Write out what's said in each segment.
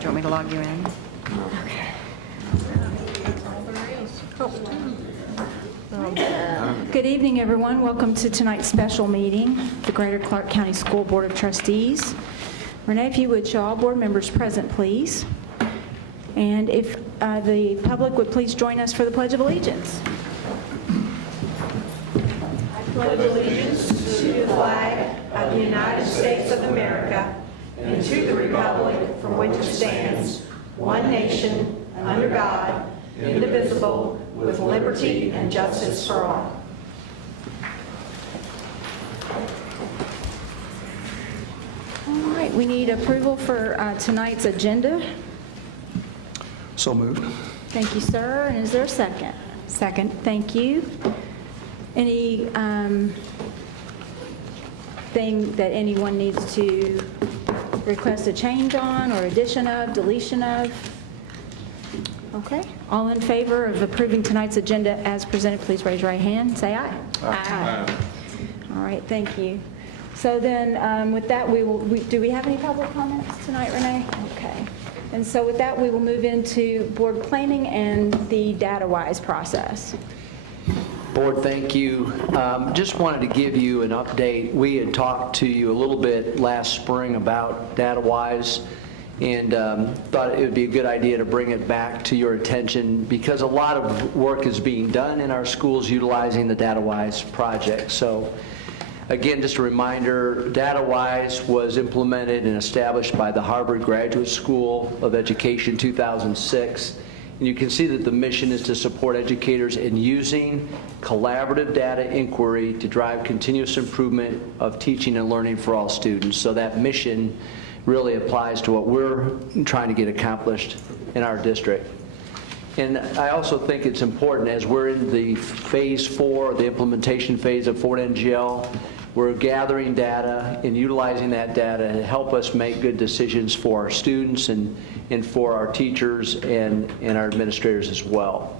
Do you want me to log you in? Okay. Good evening, everyone. Welcome to tonight's special meeting, the Greater Clark County School Board of Trustees. Renee, if you would show all board members present, please. And if the public would please join us for the Pledge of Allegiance. I pledge allegiance to the flag of the United States of America and to the republic for which it stands, one nation, under God, indivisible, with liberty and justice for all. All right, we need approval for tonight's agenda. So moved. Thank you, sir. And is there a second? Second. Thank you. Any thing that anyone needs to request a change on or addition of, deletion of? Okay. All in favor of approving tonight's agenda as presented, please raise your right hand. Say aye. Aye. All right. Thank you. So then with that, do we have any public comments tonight, Renee? Okay. And so with that, we will move into board planning and the data-wise process. Board, thank you. Just wanted to give you an update. We had talked to you a little bit last spring about data-wise and thought it would be a good idea to bring it back to your attention because a lot of work is being done in our schools utilizing the data-wise project. So again, just a reminder, data-wise was implemented and established by the Harvard Graduate School of Education 2006. And you can see that the mission is to support educators in using collaborative data inquiry to drive continuous improvement of teaching and learning for all students. So that mission really applies to what we're trying to get accomplished in our district. And I also think it's important as we're in the phase 4, the implementation phase of Fort NGL, we're gathering data and utilizing that data to help us make good decisions for our students and for our teachers and our administrators as well.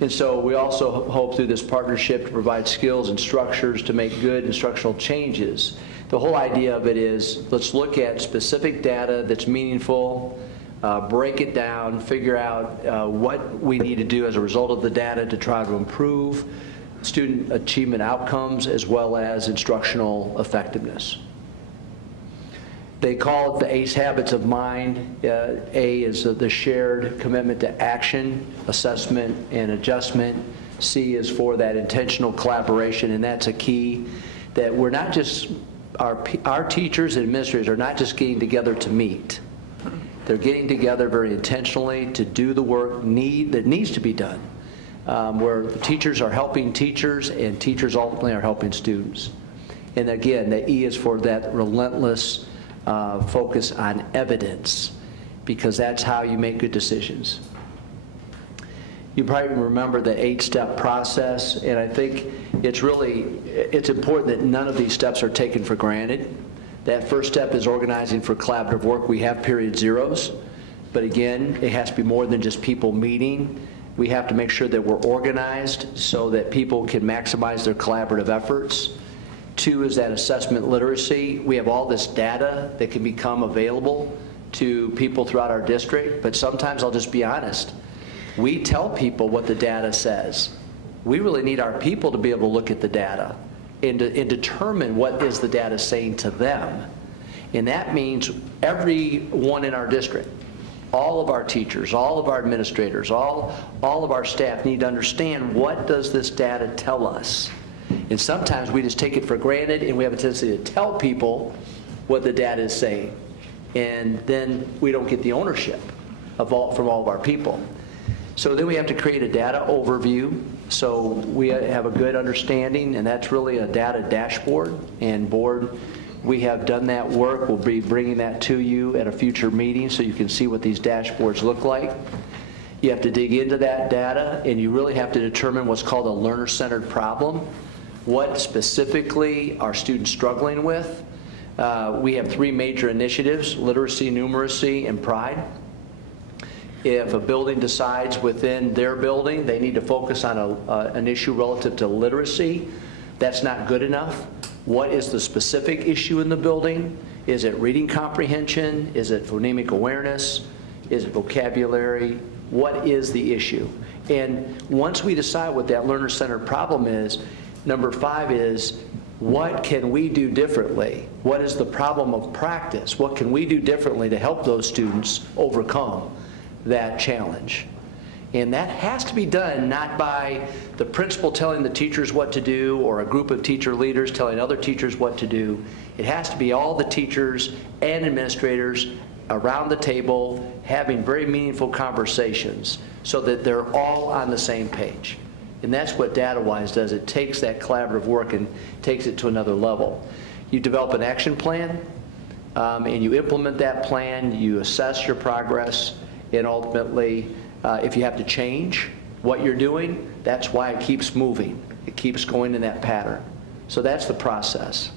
And so we also hope through this partnership to provide skills and structures to make good instructional changes. The whole idea of it is let's look at specific data that's meaningful, break it down, figure out what we need to do as a result of the data to try to improve student achievement outcomes as well as instructional effectiveness. They call it the ACE habits of mind. A is the shared commitment to action, assessment, and adjustment. C is for that intentional collaboration, and that's a key that we're not just, our teachers and administrators are not just getting together to meet. They're getting together very intentionally to do the work that needs to be done, where the teachers are helping teachers and teachers ultimately are helping students. And again, the E is for that relentless focus on evidence, because that's how you make good decisions. You probably remember the 8-step process, and I think it's important that none of these steps are taken for granted. That first step is organizing for collaborative work. We have period zeros, but again, it has to be more than just people meeting. We have to make sure that we're organized so that people can maximize their collaborative efforts. 2 is that assessment literacy. We have all this data that can become available to people throughout our district, but sometimes I'll just be honest. We tell people what the data says. We really need our people to be able to look at the data and determine what is the data saying to them. And that means everyone in our district, all of our teachers, all of our administrators, all of our staff need to understand what does this data tell us. And sometimes we just take it for granted and we have a tendency to tell people what the data is saying. And then we don't get the ownership from all of our people. So then we have to create a data overview so we have a good understanding, and that's really a data dashboard. And board, we have done that work. We'll be bringing that to you at a future meeting so you can see what these dashboards look like. You have to dig into that data, and you really have to determine what's called a learner-centered problem. What specifically are students struggling with? We have 3 major initiatives: literacy, numeracy, and pride. If a building decides within their building they need to focus on an issue relative to literacy, that's not good enough. What is the specific issue in the building? Is it reading comprehension? Is it phonemic awareness? Is it vocabulary? What is the issue? And once we decide what that learner-centered problem is, number 5 is, what can we do differently? What is the problem of practice? What can we do differently to help those students overcome that challenge? And that has to be done not by the principal telling the teachers what to do or a group of teacher leaders telling other teachers what to do. It has to be all the teachers and administrators around the table having very meaningful conversations so that they're all on the same page. And that's what DataWise does. It takes that collaborative work and takes it to another level. You develop an action plan, and you implement that plan, you assess your progress, and ultimately, if you have to change what you're doing, that's why it keeps moving. It keeps going in that pattern. So that's the process.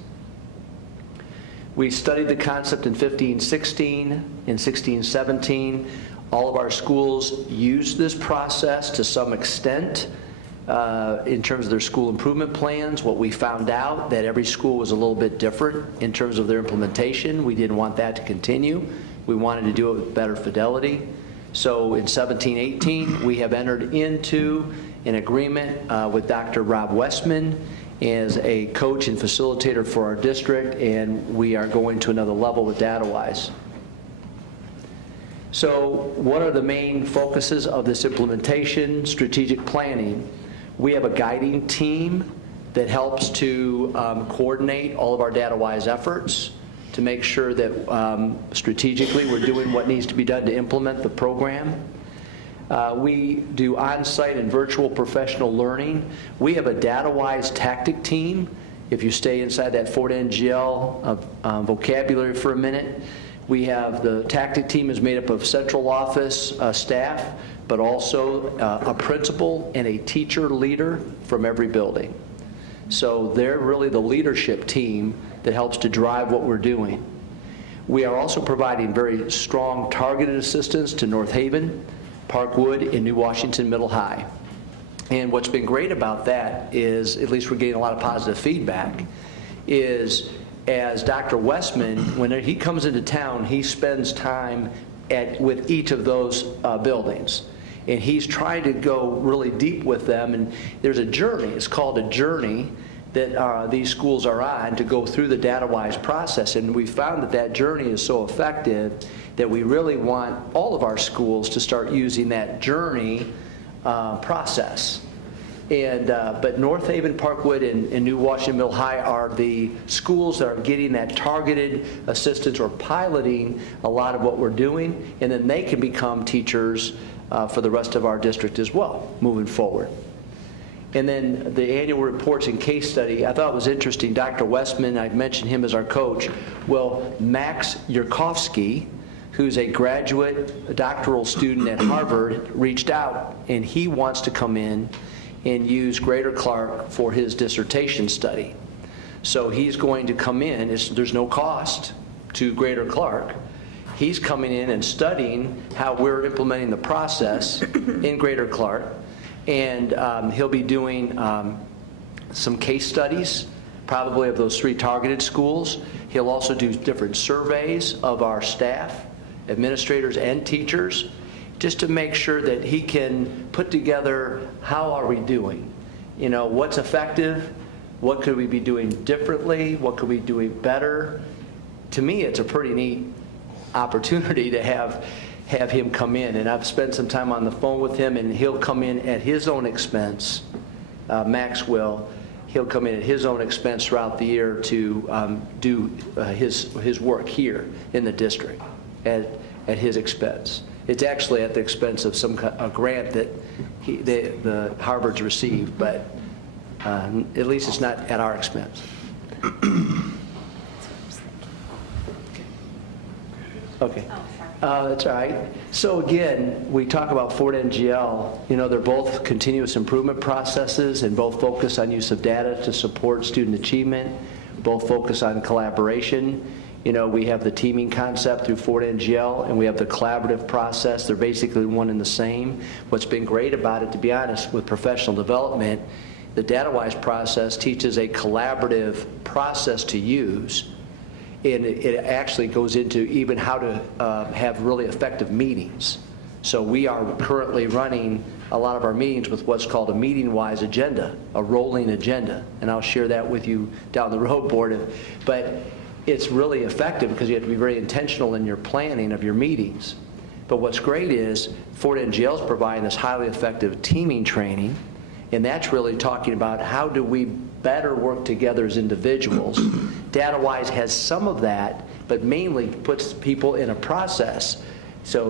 We studied the concept in 15-16, in 16-17. All of our schools used this process to some extent in terms of their school improvement plans. What we found out that every school was a little bit different in terms of their implementation. We didn't want that to continue. We wanted to do it with better fidelity. So in 17-18, we have entered into an agreement with Dr. Rob Westman as a coach and facilitator for our district, and we are going to another level with DataWise. So what are the main focuses of this implementation? Strategic planning. We have a guiding team that helps to coordinate all of our DataWise efforts to make sure that strategically we're doing what needs to be done to implement the program. We do on-site and virtual professional learning. We have a DataWise tactic team. If you stay inside that Fort NGL vocabulary for a minute, we have the tactic team is made up of central office staff, but also a principal and a teacher leader from every building. So they're really the leadership team that helps to drive what we're doing. We are also providing very strong targeted assistance to Northaven, Parkwood, and New Washington Middle High. And what's been great about that is, at least we're getting a lot of positive feedback, is as Dr. Westman, when he comes into town, he spends time with each of those buildings. And he's trying to go really deep with them. And there's a journey, it's called a journey, that these schools are on to go through the DataWise process. And we found that that journey is so effective that we really want all of our schools to start using that journey process. And but Northaven, Parkwood, and New Washington Middle High are the schools that are getting that targeted assistance or piloting a lot of what we're doing, and then they can become teachers for the rest of our district as well, moving forward. And then the annual reports and case study, I thought it was interesting. Dr. Westman, I mentioned him as our coach. Well, Max Yurkovsky, who's a graduate doctoral student at Harvard, reached out, and he wants to come in and use Greater Clark for his dissertation study. So he's going to come in. There's no cost to Greater Clark. He's coming in and studying how we're implementing the process in Greater Clark. And he'll be doing some case studies, probably of those 3 targeted schools. He'll also do different surveys of our staff, administrators, and teachers, just to make sure that he can put together how are we doing. You know, what's effective, what could we be doing differently, what could we be doing better. To me, it's a pretty neat opportunity to have him come in, and I've spent some time on the phone with him, and he'll come in at his own expense. Max will. He'll come in at his own expense throughout the year to do his work here in the district at his expense. It's actually at the expense of a grant that the Harvard's received, but at least it's not at our expense. Okay. That's all right. So again, we talk about Fort NGL. You know, they're both continuous improvement processes and both focus on use of data to support student achievement, both focus on collaboration. You know, we have the teaming concept through Fort NGL, and we have the collaborative process. They're basically one and the same. What's been great about it, to be honest, with professional development, the DataWise process teaches a collaborative process to use. And it actually goes into even how to have really effective meetings. So we are currently running a lot of our meetings with what's called a meeting-wise agenda, a rolling agenda. And I'll share that with you down the road, Board. But it's really effective because you have to be very intentional in your planning of your meetings. But what's great is Fort NGL is providing this highly effective teaming training, and that's really talking about how do we better work together as individuals. DataWise has some of that, but mainly puts people in a process. So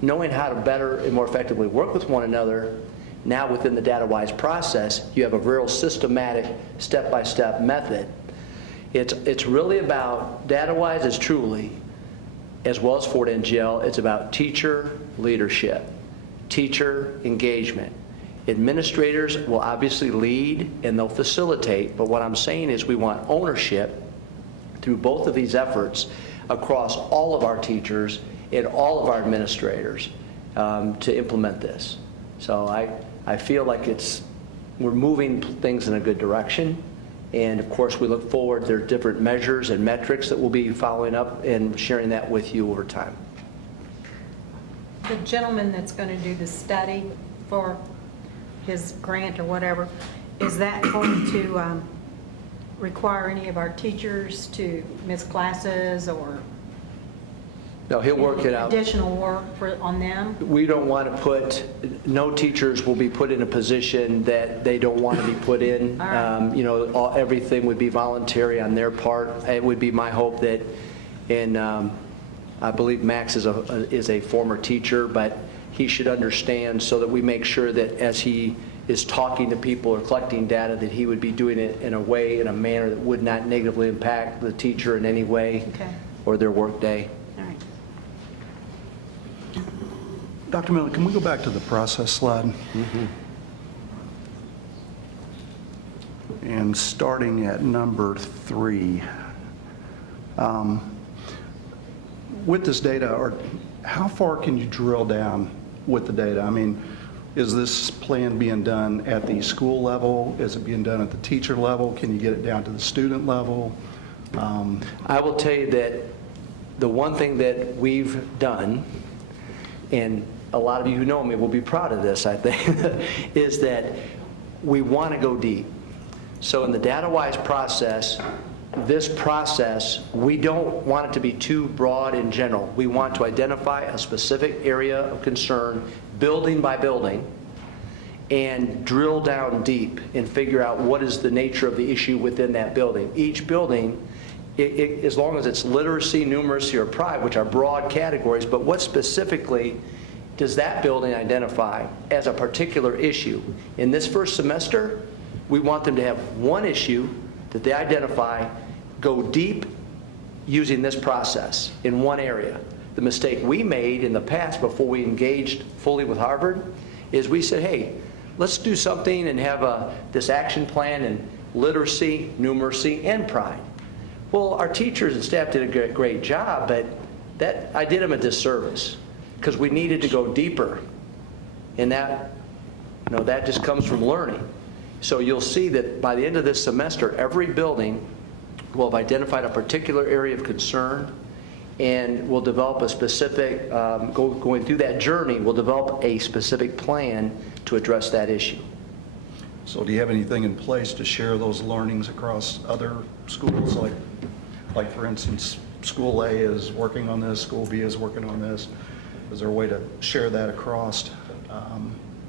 knowing how to better and more effectively work with one another, now within the DataWise process, you have a real systematic step-by-step method. It's really about, DataWise is truly, as well as Fort NGL, it's about teacher leadership, teacher engagement. Administrators will obviously lead and they'll facilitate, but what I'm saying is we want ownership through both of these efforts across all of our teachers and all of our administrators to implement this. So I feel like we're moving things in a good direction, and of course we look forward, there are different measures and metrics that we'll be following up and sharing that with you over time. The gentleman that's going to do the study for his grant or whatever, is that going to require any of our teachers to miss classes or No, he'll work it out. additional work on them? We don't want to no teachers will be put in a position that they don't want to be put in. All right. Everything would be voluntary on their part. It would be my hope that, and I believe Max is a former teacher, but he should understand so that we make sure that as he is talking to people or collecting data, that he would be doing it in a manner that would not negatively impact the teacher in any way or their work day. All right. Dr. Miller, can we go back to the process slide? Mm-hmm. And starting at number 3, with this data, how far can you drill down with the data? I mean, is this plan being done at the school level? Is it being done at the teacher level? Can you get it down to the student level? I will tell you that the one thing that we've done, and a lot of you who know me will be proud of this, I think, is that we want to go deep. So in the DataWise process, this process, we don't want it to be too broad in general. We want to identify a specific area of concern, building by building, and drill down deep and figure out what is the nature of the issue within that building. Each building, as long as it's literacy, numeracy, or pride, which are broad categories, but what specifically does that building identify as a particular issue? In this first semester, we want them to have one issue that they identify, go deep using this process in one area. The mistake we made in the past before we engaged fully with Harvard is we said, hey, let's do something and have this action plan in literacy, numeracy, and pride. Well, our teachers and staff did a great job, but I did them a disservice because we needed to go deeper. And that just comes from learning. So you'll see that by the end of this semester, every building will have identified a particular area of concern, and we'll develop a specific, going through that journey, we'll develop a specific plan to address that issue. So do you have anything in place to share those learnings across other schools? Like for instance, School A is working on this, School B is working on this. Is there a way to share that across?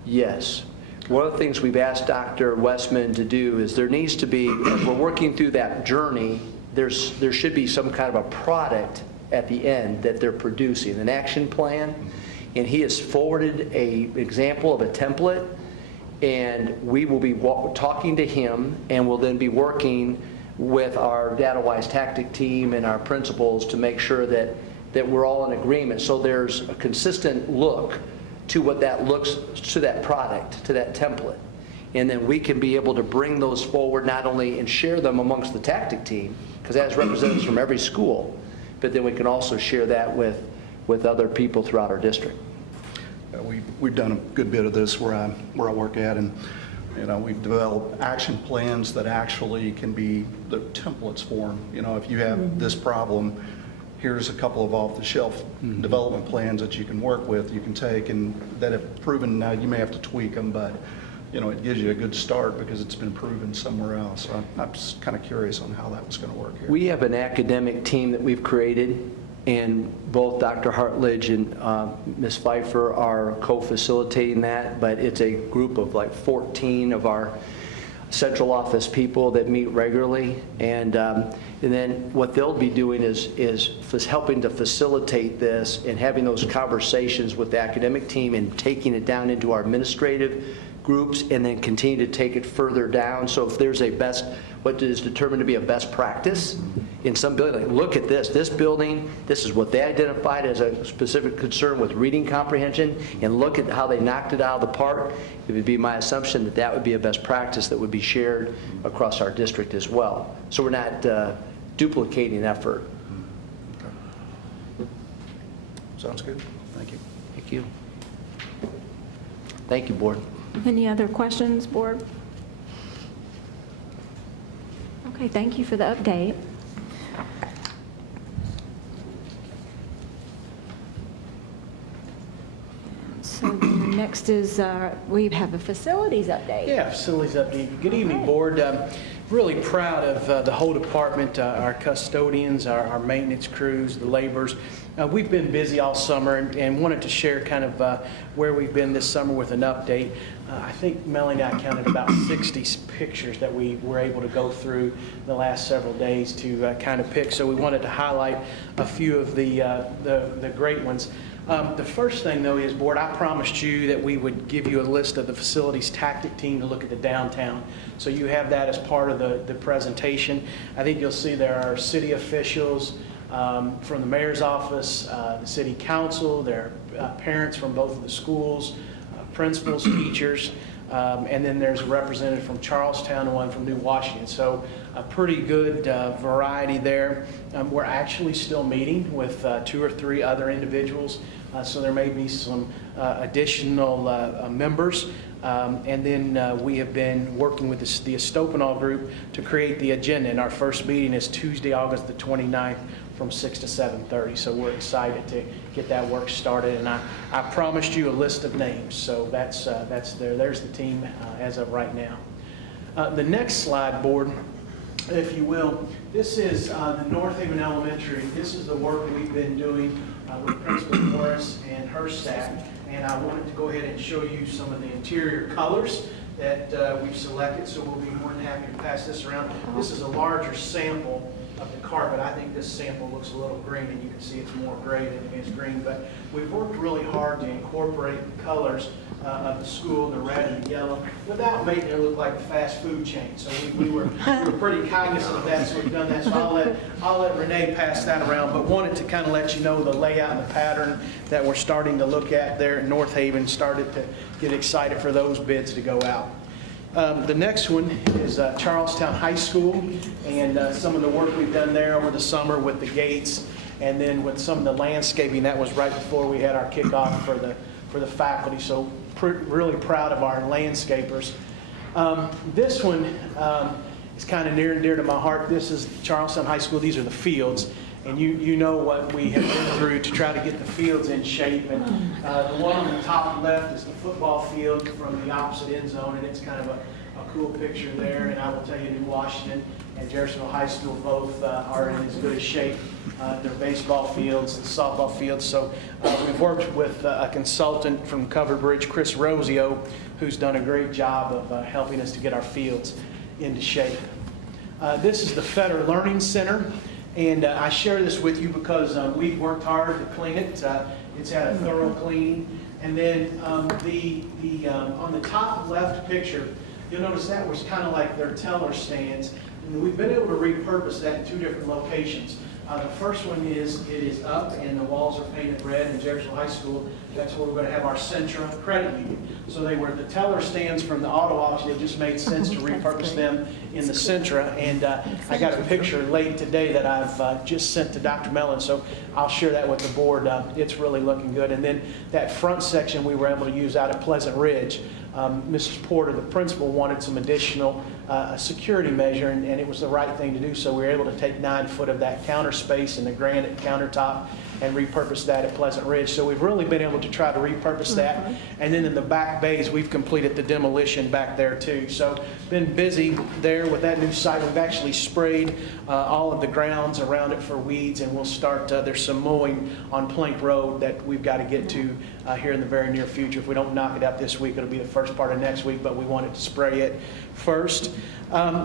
Yes. One of the things we've asked Dr. Westman to do is there needs to be, as we're working through that journey, there should be some kind of a product at the end that they're producing, an action plan. And he has forwarded an example of a template, and we will be talking to him, and we'll then be working with our DataWise tactic team and our principals to make sure that we're all in agreement. So there's a consistent look to what that looks, to that product, to that template. And then we can be able to bring those forward not only and share them amongst the tactic team, because that has representatives from every school, but then we can also share that with other people throughout our district. We've done a good bit of this where I work at, and You know, we've developed action plans that actually can be the templates for them. You know, if you have this problem, here's a couple of off-the-shelf development plans that you can work with, you can take, and that have proven, now you may have to tweak them, but, you know, it gives you a good start because it's been proven somewhere else. So I'm just kind of curious on how that was going to work here. We have an academic team that we've created, and both Dr. Hartledge and Ms. Pfeiffer are co-facilitating that, but it's a group of like 14 of our central office people that meet regularly, and then what they'll be doing is helping to facilitate this and having those conversations with the academic team and taking it down into our administrative groups and then continue to take it further down. So if there's a best, what is determined to be a best practice in some building, like, look at this building, this is what they identified as a specific concern with reading comprehension, and look at how they knocked it out of the park, it would be my assumption that that would be a best practice that would be shared across our district as well. So we're not duplicating effort. Sounds good. Thank you. Thank you. Thank you, Board. Any other questions, Board? Okay, thank you for the update. So next is, we have a facilities update. Yeah, facilities update. Good evening, Board. Really proud of the whole department, our custodians, our maintenance crews, the laborers. We've been busy all summer and wanted to share kind of where we've been this summer with an update. I think Melanie and I counted about 60 pictures that we were able to go through the last several days to kind of pick. So we wanted to highlight a few of the great ones. The first thing, though, is, Board, I promised you that we would give you a list of the facilities tactic team to look at the downtown. So you have that as part of the presentation. I think you'll see there are city officials from the mayor's office, the city council, there are parents from both of the schools, principals, teachers, and then there's a representative from Charlestown and one from New Washington. So a pretty good variety there. We're actually still meeting with 2 or 3 other individuals, so there may be some additional members. And then we have been working with the Estopanol group to create the agenda, and our first meeting is Tuesday, August the 29th from 6 to 7:30. So we're excited to get that work started, and I promised you a list of names, so that's there. There's the team as of right now. The next slide, Board, if you will, this is the Northaven Elementary. This is the work that we've been doing with Principal Morris and her staff, and I wanted to go ahead and show you some of the interior colors that we've selected, so we'll be more than happy to pass this around. This is a larger sample of the carpet. I think this sample looks a little green, and you can see it's more gray than it is green, but we've worked really hard to incorporate the colors of the school, the red and the yellow, without making it look like a fast food chain. So we were pretty cognizant of that, so we've done that. So I'll let Renee pass that around, but wanted to kind of let you know the layout and the pattern that we're starting to look at there at Northaven. Started to get excited for those bids to go out. The next one is Charlestown High School, and some of the work we've done there over the summer with the gates, and then with some of the landscaping. That was right before we had our kickoff for the faculty. So really proud of our landscapers. This one is kind of near and dear to my heart. This is Charlestown High School. These are the fields. And you know what we have been through to try to get the fields in shape. And the one on the top left is the football field from the opposite end zone, and it's kind of a cool picture there. And I will tell you, New Washington and Jeffersonville High School both are in as good a shape. Their baseball fields and softball fields. So we've worked with a consultant from Covered Bridge, Chris Rosio, who's done a great job of helping us to get our fields into shape. This is the Fetter Learning Center. And I share this with you because we've worked hard to clean it. It's had a thorough clean. And then on the top left picture, you'll notice that was kind of like their teller stands. And we've been able to repurpose that in 2 different locations. The first one is it is up and the walls are painted red in Jefferson High School. That's where we're going to have our Centra credit union. So they were the teller stands from the auto auction. It just made sense to repurpose them in the Centra. And I got a picture late today that I've just sent to Dr. Mellon, so I'll share that with the board. It's really looking good. And then that front section we were able to use out at Pleasant Ridge. Mrs. Porter, the principal, wanted some additional security measure, and it was the right thing to do. So we were able to take 9 foot of that counter space and the granite countertop and repurpose that at Pleasant Ridge. So we've really been able to try to repurpose that. And then in the back bays, we've completed the demolition back there too. So been busy there with that new site. We've actually sprayed all of the grounds around it for weeds, and we'll start, there's some mowing on Plank Road that we've got to get to here in the very near future. If we don't knock it out this week, it'll be the first part of next week, but we wanted to spray it first.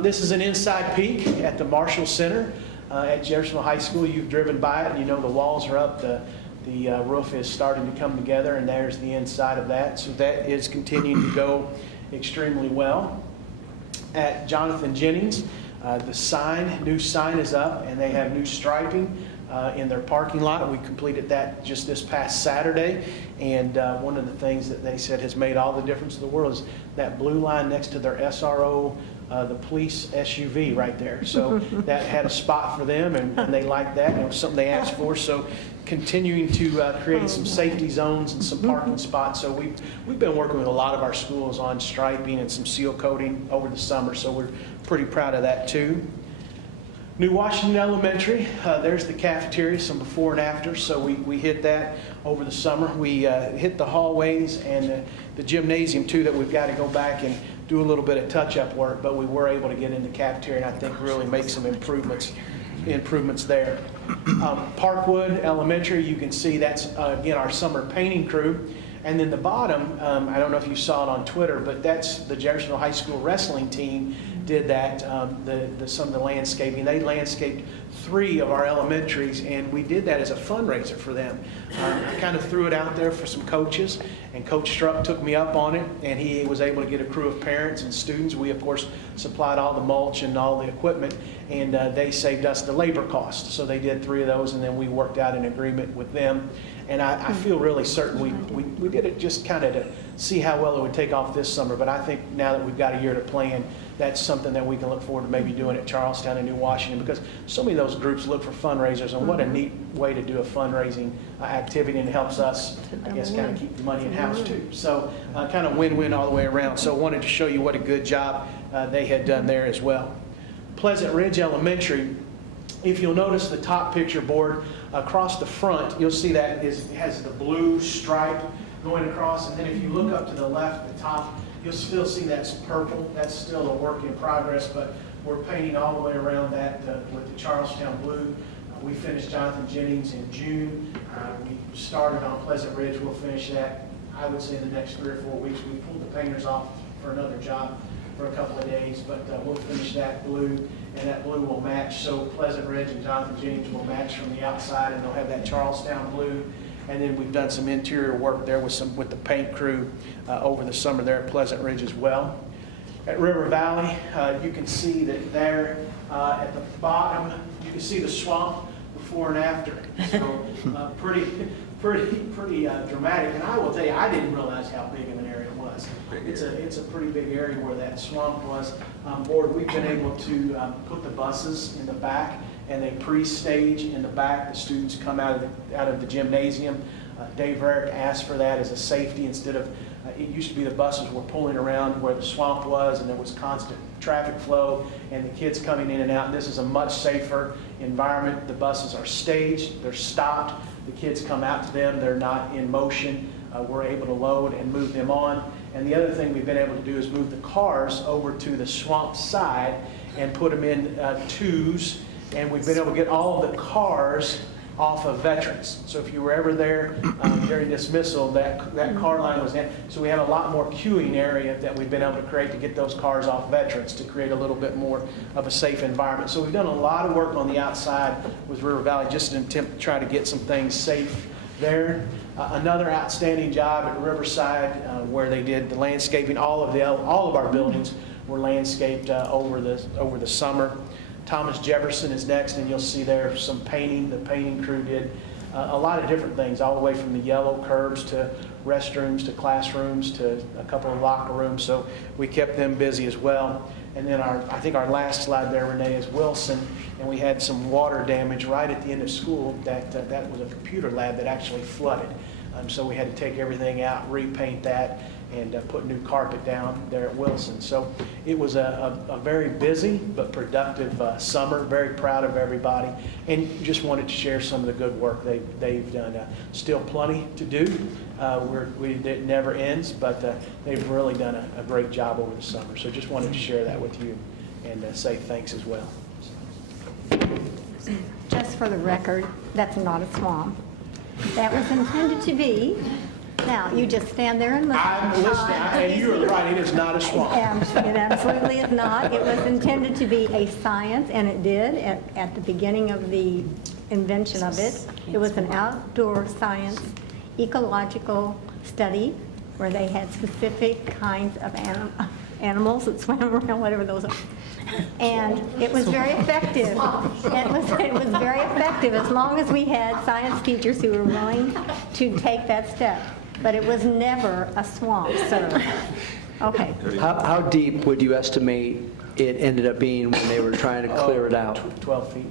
This is an inside peek at the Marshall Center at Jeffersonville High School. You've driven by it and you know the walls are up, the roof is starting to come together, and there's the inside of that. So that is continuing to go extremely well. At Jonathan Jennings, the new sign is up, and they have new striping in their parking lot. We completed that just this past Saturday, and one of the things that they said has made all the difference in the world is that blue line next to their SRO, the police SUV right there. So that had a spot for them, and they liked that, and it was something they asked for. So continuing to create some safety zones and some parking spots. So we've been working with a lot of our schools on striping and some seal coating over the summer, so we're pretty proud of that too. New Washington Elementary, there's the cafeteria, some before and after. So we hit that over the summer. We hit the hallways and the gymnasium too, that we've got to go back and do a little bit of touch-up work, but we were able to get in the cafeteria and I think really make some improvements there. Parkwood Elementary, you can see that's again our summer painting crew. And then the bottom, I don't know if you saw it on Twitter, but that's the Jeffersonville High School wrestling team did that, some of the landscaping. They landscaped 3 of our elementaries, and we did that as a fundraiser for them. I kind of threw it out there for some coaches, and Coach Struck took me up on it, and he was able to get a crew of parents and students. We, of course, supplied all the mulch and all the equipment, and they saved us the labor cost. So they did 3 of those, and then we worked out an agreement with them. And I feel really certain we did it just kind of to see how well it would take off this summer. But I think now that we've got a year to plan, that's something that we can look forward to maybe doing at Charlestown and New Washington, because so many of those groups look for fundraisers, and what a neat way to do a fundraising activity, and it helps us, I guess, kind of keep the money in-house too. So kind of win-win all the way around. So I wanted to show you what a good job they had done there as well. Pleasant Ridge Elementary, if you'll notice the top picture board across the front, you'll see that has the blue stripe going across, and then if you look up to the left, the top, you'll still see that's purple. That's still a work in progress, but we're painting all the way around that with the Charlestown blue. We finished Jonathan Jennings in June. We started on Pleasant Ridge. We'll finish that, I would say, in the next 3 or 4 weeks. We pulled the painters off for another job for a couple of days, but we'll finish that blue, and that blue will match. So Pleasant Ridge and Jonathan Jennings will match from the outside, and they'll have that Charlestown blue. And then we've done some interior work there with the paint crew over the summer there at Pleasant Ridge as well. At River Valley, you can see that there at the bottom, you can see the swamp before and after. So pretty dramatic. And I will tell you, I didn't realize how big of an area it was. It's a pretty big area where that swamp was. Board, we've been able to put the buses in the back, and they pre-stage in the back. The students come out of the gymnasium. Dave Rarick asked for that as a safety instead of, it used to be the buses were pulling around where the swamp was, and there was constant traffic flow and the kids coming in and out. And this is a much safer environment. The buses are staged, they're stopped, the kids come out to them, they're not in motion. We're able to load and move them on. And the other thing we've been able to do is move the cars over to the swamp side and put them in twos. And we've been able to get all of the cars off of Veterans. So if you were ever there during dismissal, that car line was in. So we have a lot more queuing area that we've been able to create to get those cars off Veterans to create a little bit more of a safe environment. So we've done a lot of work on the outside with River Valley, just in an attempt to try to get some things safe there. Another outstanding job at Riverside where they did the landscaping. All of our buildings were landscaped over the summer. Thomas Jefferson is next, and you'll see there some painting. The painting crew did a lot of different things, all the way from the yellow curbs to restrooms to classrooms to a couple of locker rooms. So we kept them busy as well. And then I think our last slide there, Renee, is Wilson, and we had some water damage right at the end of school. That was a computer lab that actually flooded. So we had to take everything out, repaint that, and put new carpet down there at Wilson. So it was a very busy but productive summer. Very proud of everybody, and just wanted to share some of the good work they've done. Still plenty to do. It never ends, but they've really done a great job over the summer. So just wanted to share that with you and say thanks as well. Just for the record, that's not a swamp. That was intended to be. Now, you just stand there and listen. I'm listening, and you are right, it is not a swamp. It absolutely is not. It was intended to be a science, and it did at the beginning of the invention of it. It was an outdoor science ecological study where they had specific kinds of animals that swam around, whatever those are. And it was very effective. It was very effective as long as we had science teachers who were willing to take that step. But it was never a swamp, sir. Okay. How deep would you estimate it ended up being when they were trying to clear it out? 12 feet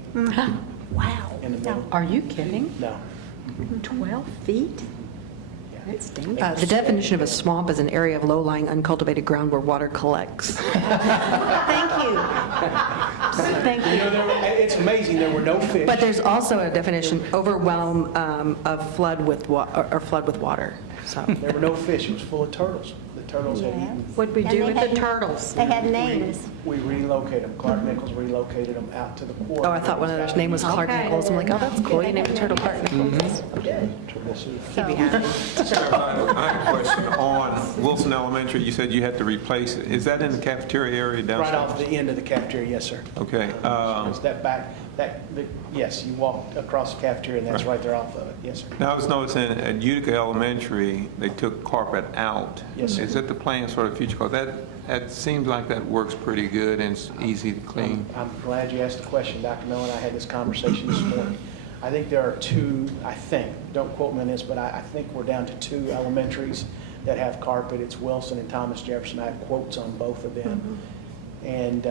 Wow. in the middle. Are you kidding? No. 12 feet? That's The definition of a swamp is an area of low-lying uncultivated ground where water collects. Thank you. Thank you. It's amazing, there were no fish. But there's also a definition, overwhelm of flood with water. So There were no fish, it was full of turtles. The turtles had Yeah. eaten. what'd we And do they with had- the turtles? They had names. We relocated them. Clark Nichols relocated them out to the port. Oh, I thought one of those name was Clark Okay. Nichols. I'm like, oh, that's cool. You named a turtle Clark Nichols. He'd be happy. I have a question on Wilson Elementary. You said you had to replace it. Is that in the cafeteria area Right downstairs? off the end of the cafeteria, yes, sir. Okay. It's that back, yes, you walk across the cafeteria and that's right there off of it, yes, sir. Now, I was noticing at Utica Elementary, they took carpet out. Yes, sir. Is that the plan for the future? Because that seems like that works pretty good and it's easy to clean. I'm glad you asked the question. Dr. Miller and I had this conversation this morning. I think there are two, don't quote me on this, but I think we're down to 2 elementaries that have carpet. It's Wilson and Thomas Jefferson. I have quotes on both of them. And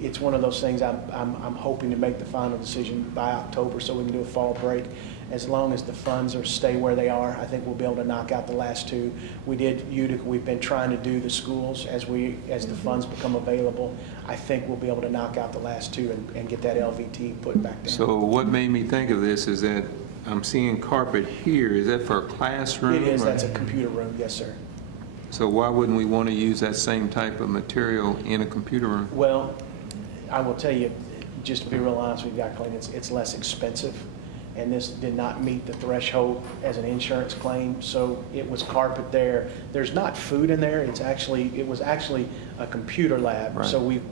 it's one of those things I'm hoping to make the final decision by October so we can do a fall break. As long as the funds stay where they are, I think we'll be able to knock out the last 2. We did Utica. We've been trying to do the schools as the funds become available. I think we'll be able to knock out the last 2 and get that LVT put back down. So what made me think of this is that I'm seeing carpet here. Is that for a classroom? It is. or- That's a computer room. Yes, sir. So why wouldn't we want to use that same type of material in a computer room? Well, I will tell you, just to be real honest with you, Dr. Clayton, it's less expensive, and this did not meet the threshold as an insurance claim, so it was carpet there. There's not food in there. It was actually a computer lab. Right. So we've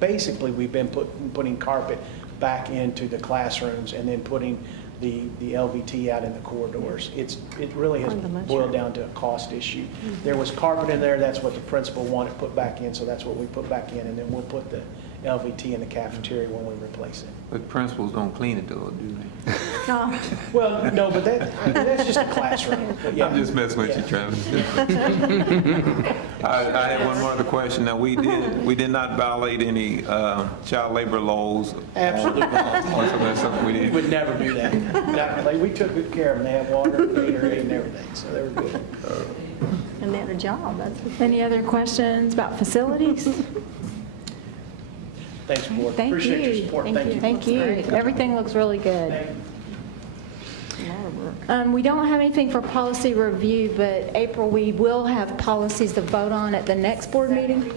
been putting carpet back into the classrooms and then putting the LVT out in the corridors. It really has boiled down to a cost issue. There was carpet in there. That's what the principal wanted put back in, so that's what we put back in, and then we'll put the LVT in the cafeteria when we replace it. But principals don't clean it though, do they? No. Well, no, but that's just a classroom. But yeah. I'm just messing with you, Travis. I have one more other question. Now, we did not violate any child labor laws. Absolutely not. Or some of that stuff we We did. would never do that. We took good care of them. They had water, Gatorade, and everything, so they were good. And they had a job, that's for sure. Any other questions about facilities? Thanks, board. Thank Appreciate your you. support. Thank you. Thank you. Everything looks really good. We don't have anything for policy review, but April, we will have policies to vote on at the next board meeting? In 2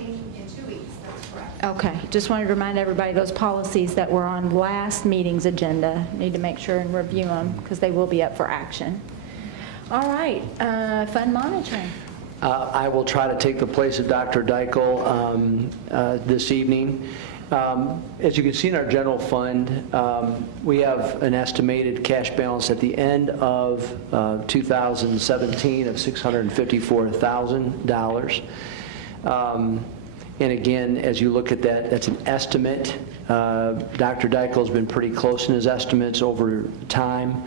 weeks, that's correct. Okay, just wanted to remind everybody, those policies that were on last meeting's agenda, need to make sure and review them because they will be up for action. All right, fund monitoring. I will try to take the place of Dr. Dykle this evening. As you can see in our general fund, we have an estimated cash balance at the end of 2017 of $654,000. And again, as you look at that, that's an estimate. Dr. Dykle's been pretty close in his estimates over time.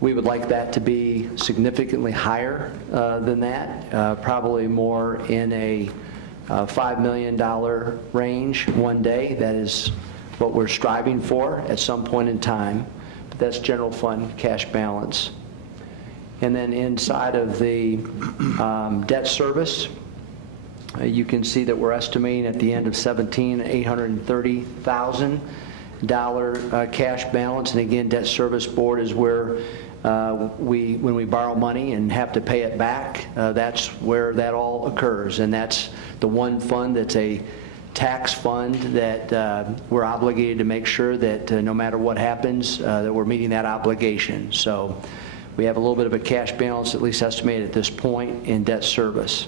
We would like that to be significantly higher than that, probably more in a $5 million range one day. That is what we're striving for at some point in time. But that's general fund cash balance. And then inside of the debt service, you can see that we're estimating at the end of 17, $830,000 cash balance. And again, debt service board is where when we borrow money and have to pay it back, that's where that all occurs. And that's the one fund that's a tax fund that we're obligated to make sure that no matter what happens, that we're meeting that obligation. So we have a little bit of a cash balance, at least estimated at this point, in debt service.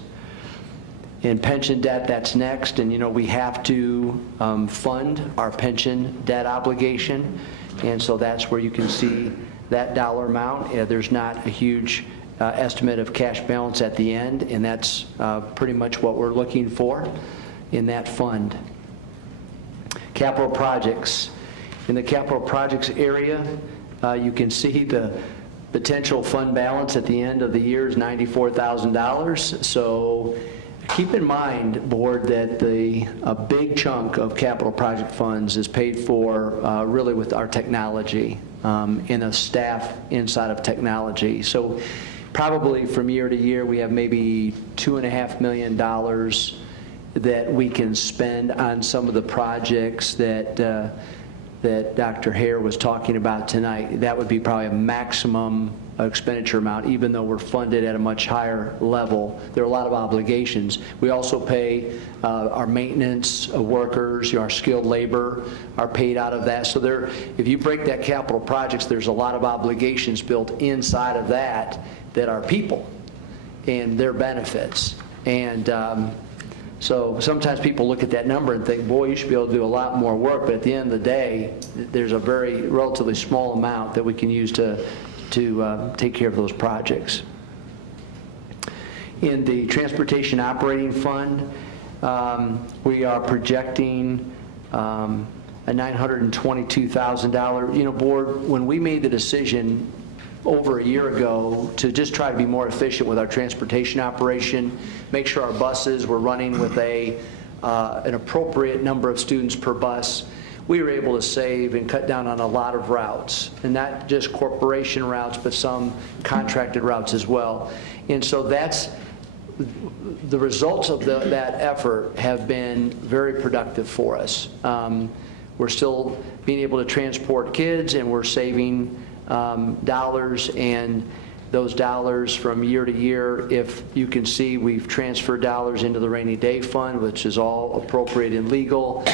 In pension debt, that's next, and we have to fund our pension debt obligation, and so that's where you can see that dollar amount. There's not a huge estimate of cash balance at the end, and that's pretty much what we're looking for in that fund. Capital projects. In the capital projects area, you can see the potential fund balance at the end of the year is $94,000. So keep in mind, board, that a big chunk of capital project funds is paid for really with our technology and the staff inside of technology. So probably from year to year, we have maybe $2.5 million that we can spend on some of the projects that Dr. Hare was talking about tonight. That would be probably a maximum expenditure amount, even though we're funded at a much higher level. There are a lot of obligations. We also pay our maintenance workers, our skilled labor are paid out of that. So if you break that capital projects, there's a lot of obligations built inside of that are people and their benefits. And so sometimes people look at that number and think, boy, you should be able to do a lot more work. But at the end of the day, there's a very relatively small amount that we can use to take care of those projects. In the Transportation Operating Fund, we are projecting a $922,000. Board, when we made the decision over a year ago to just try to be more efficient with our transportation operation, make sure our buses were running with an appropriate number of students per bus, we were able to save and cut down on a lot of routes, and not just corporation routes, but some contracted routes as well. And so that's the results of that effort have been very productive for us. We're still being able to transport kids, and we're saving dollars, and those dollars from year to year, if you can see, we've transferred dollars into the rainy day fund, which is all appropriate and legal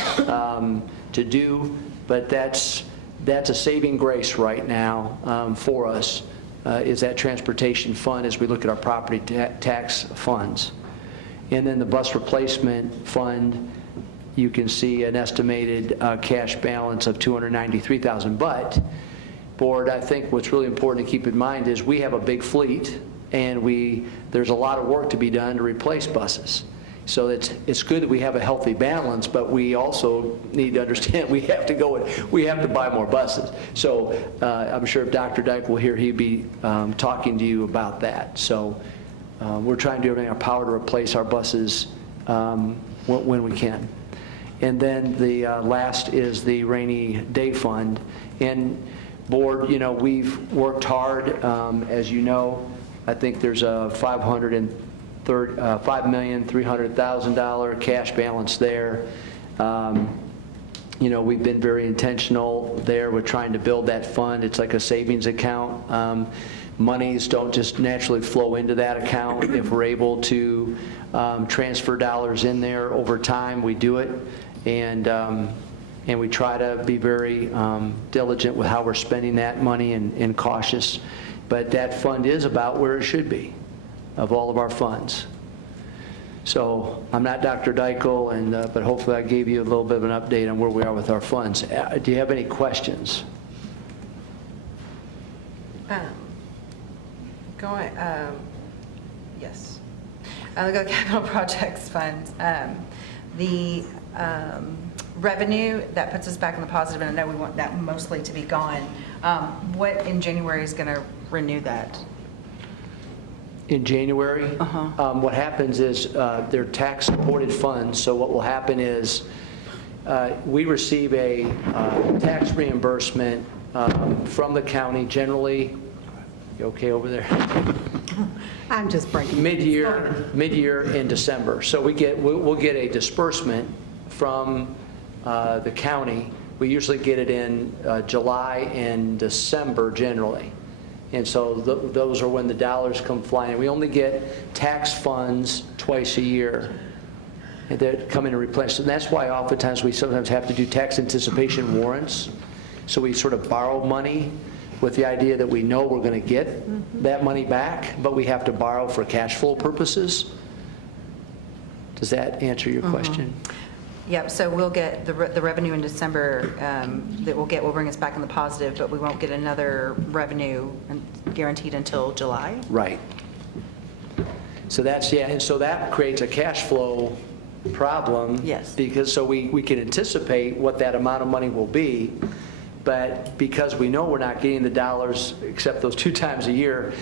to do, but that's a saving grace right now for us, is that transportation fund as we look at our property tax funds. And then the bus replacement fund, you can see an estimated cash balance of $293,000, but board, I think what's really important to keep in mind is we have a big fleet, and there's a lot of work to be done to replace buses. So it's good that we have a healthy balance, but we also need to understand we have to buy more buses. So I'm sure if Dr. Dyke will hear, he'd be talking to you about that. So we're trying to do everything in our power to replace our buses when we can. And then the last is the rainy day fund. And board, we've worked hard, as you know. I think there's a $5,300,000 cash balance there. We've been very intentional there with trying to build that fund. It's like a savings account. Monies don't just naturally flow into that account. If we're able to transfer dollars in there over time, we do it. And we try to be very diligent with how we're spending that money and cautious. But that fund is about where it should be of all of our funds. So I'm not Dr. Dykle, but hopefully I gave you a little bit of an update on where we are with our funds. Do you have any questions? Yes. I'll go capital projects fund. The revenue, that puts us back in the positive, and I know we want that mostly to be gone. What in January is going to renew that? in January. What happens is they're tax-supported funds, so what will happen is we receive a tax reimbursement from the county generally. You okay over there? I'm just breaking. Mid-year in December. So we'll get a disbursement from the county. We usually get it in July and December generally. And so those are when the dollars come flying. We only get tax funds twice a year that come in and replenish. And that's why oftentimes we sometimes have to do tax anticipation warrants. So we sort of borrow money with the idea that we know we're going to get that money back, but we have to borrow for cash flow purposes. Does that answer your question? Yep, so we'll get the revenue in December that will bring us back in the positive, but we won't get another revenue guaranteed until July? Right. So that's, yeah, and so that creates a cash flow problem. Yes. Because so we can anticipate what that amount of money will be, but because we know we're not getting the dollars except those 2 times a year,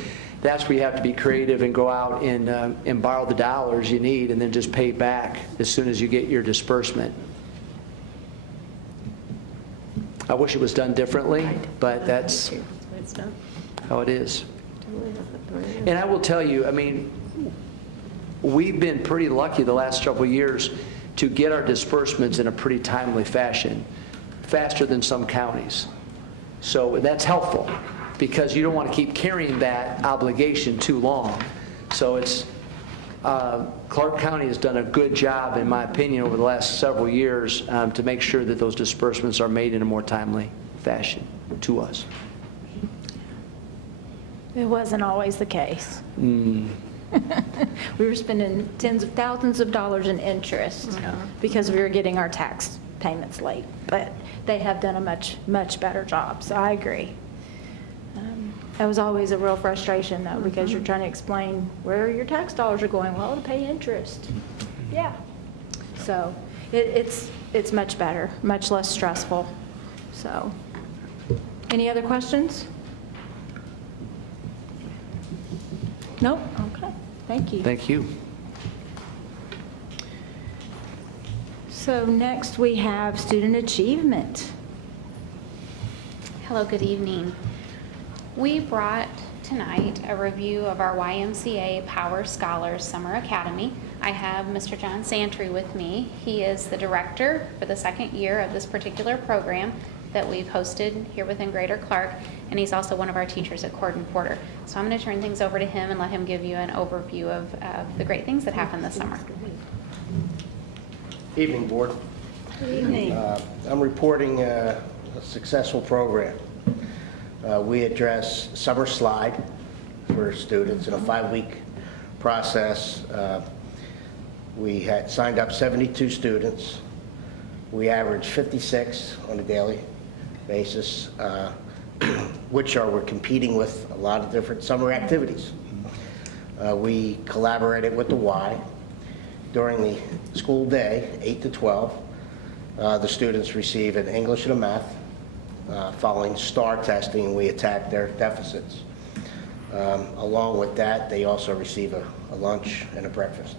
that's where you have to be creative and go out and borrow the dollars you need and then just pay back as soon as you get your disbursement. I wish it was done differently, but that's how it is. And I will tell you, I mean, we've been pretty lucky the last several years to get our disbursements in a pretty timely fashion, faster than some counties. So that's helpful, because you don't want to keep carrying that obligation too long. So it's, Clark County has done a good job, in my opinion, over the last several years to make sure that those disbursements are made in a more timely fashion to us. It wasn't always the case. We were spending tens of thousands of dollars in interest because we were getting our tax payments late. But they have done a much, much better job, so I agree. That was always a real frustration, though, because you're trying to explain where your tax dollars are going. Well, to pay interest. Yeah. So it's much better, much less stressful. So, any other questions? Nope. Okay. Thank you. Thank you. So next we have student achievement. Hello, good evening. We brought tonight a review of our YMCA Power Scholars Summer Academy. I have Mr. John Santry with me. He is the director for the 2nd year of this particular program that we've hosted here within Greater Clark, and he's also one of our teachers at Cordon Porter. So I'm going to turn things over to him and let him give you an overview of the great things that happened this summer. Evening, Board. Good evening. I'm reporting a successful program. We address summer slide for students in a 5-week process. We had signed up 72 students. We averaged 56 on a daily basis, which we're competing with a lot of different summer activities. We collaborated with the Y. During the school day, 8 to 12, the students receive an English and a math. Following STAR testing, we attack their deficits. Along with that, they also receive a lunch and a breakfast.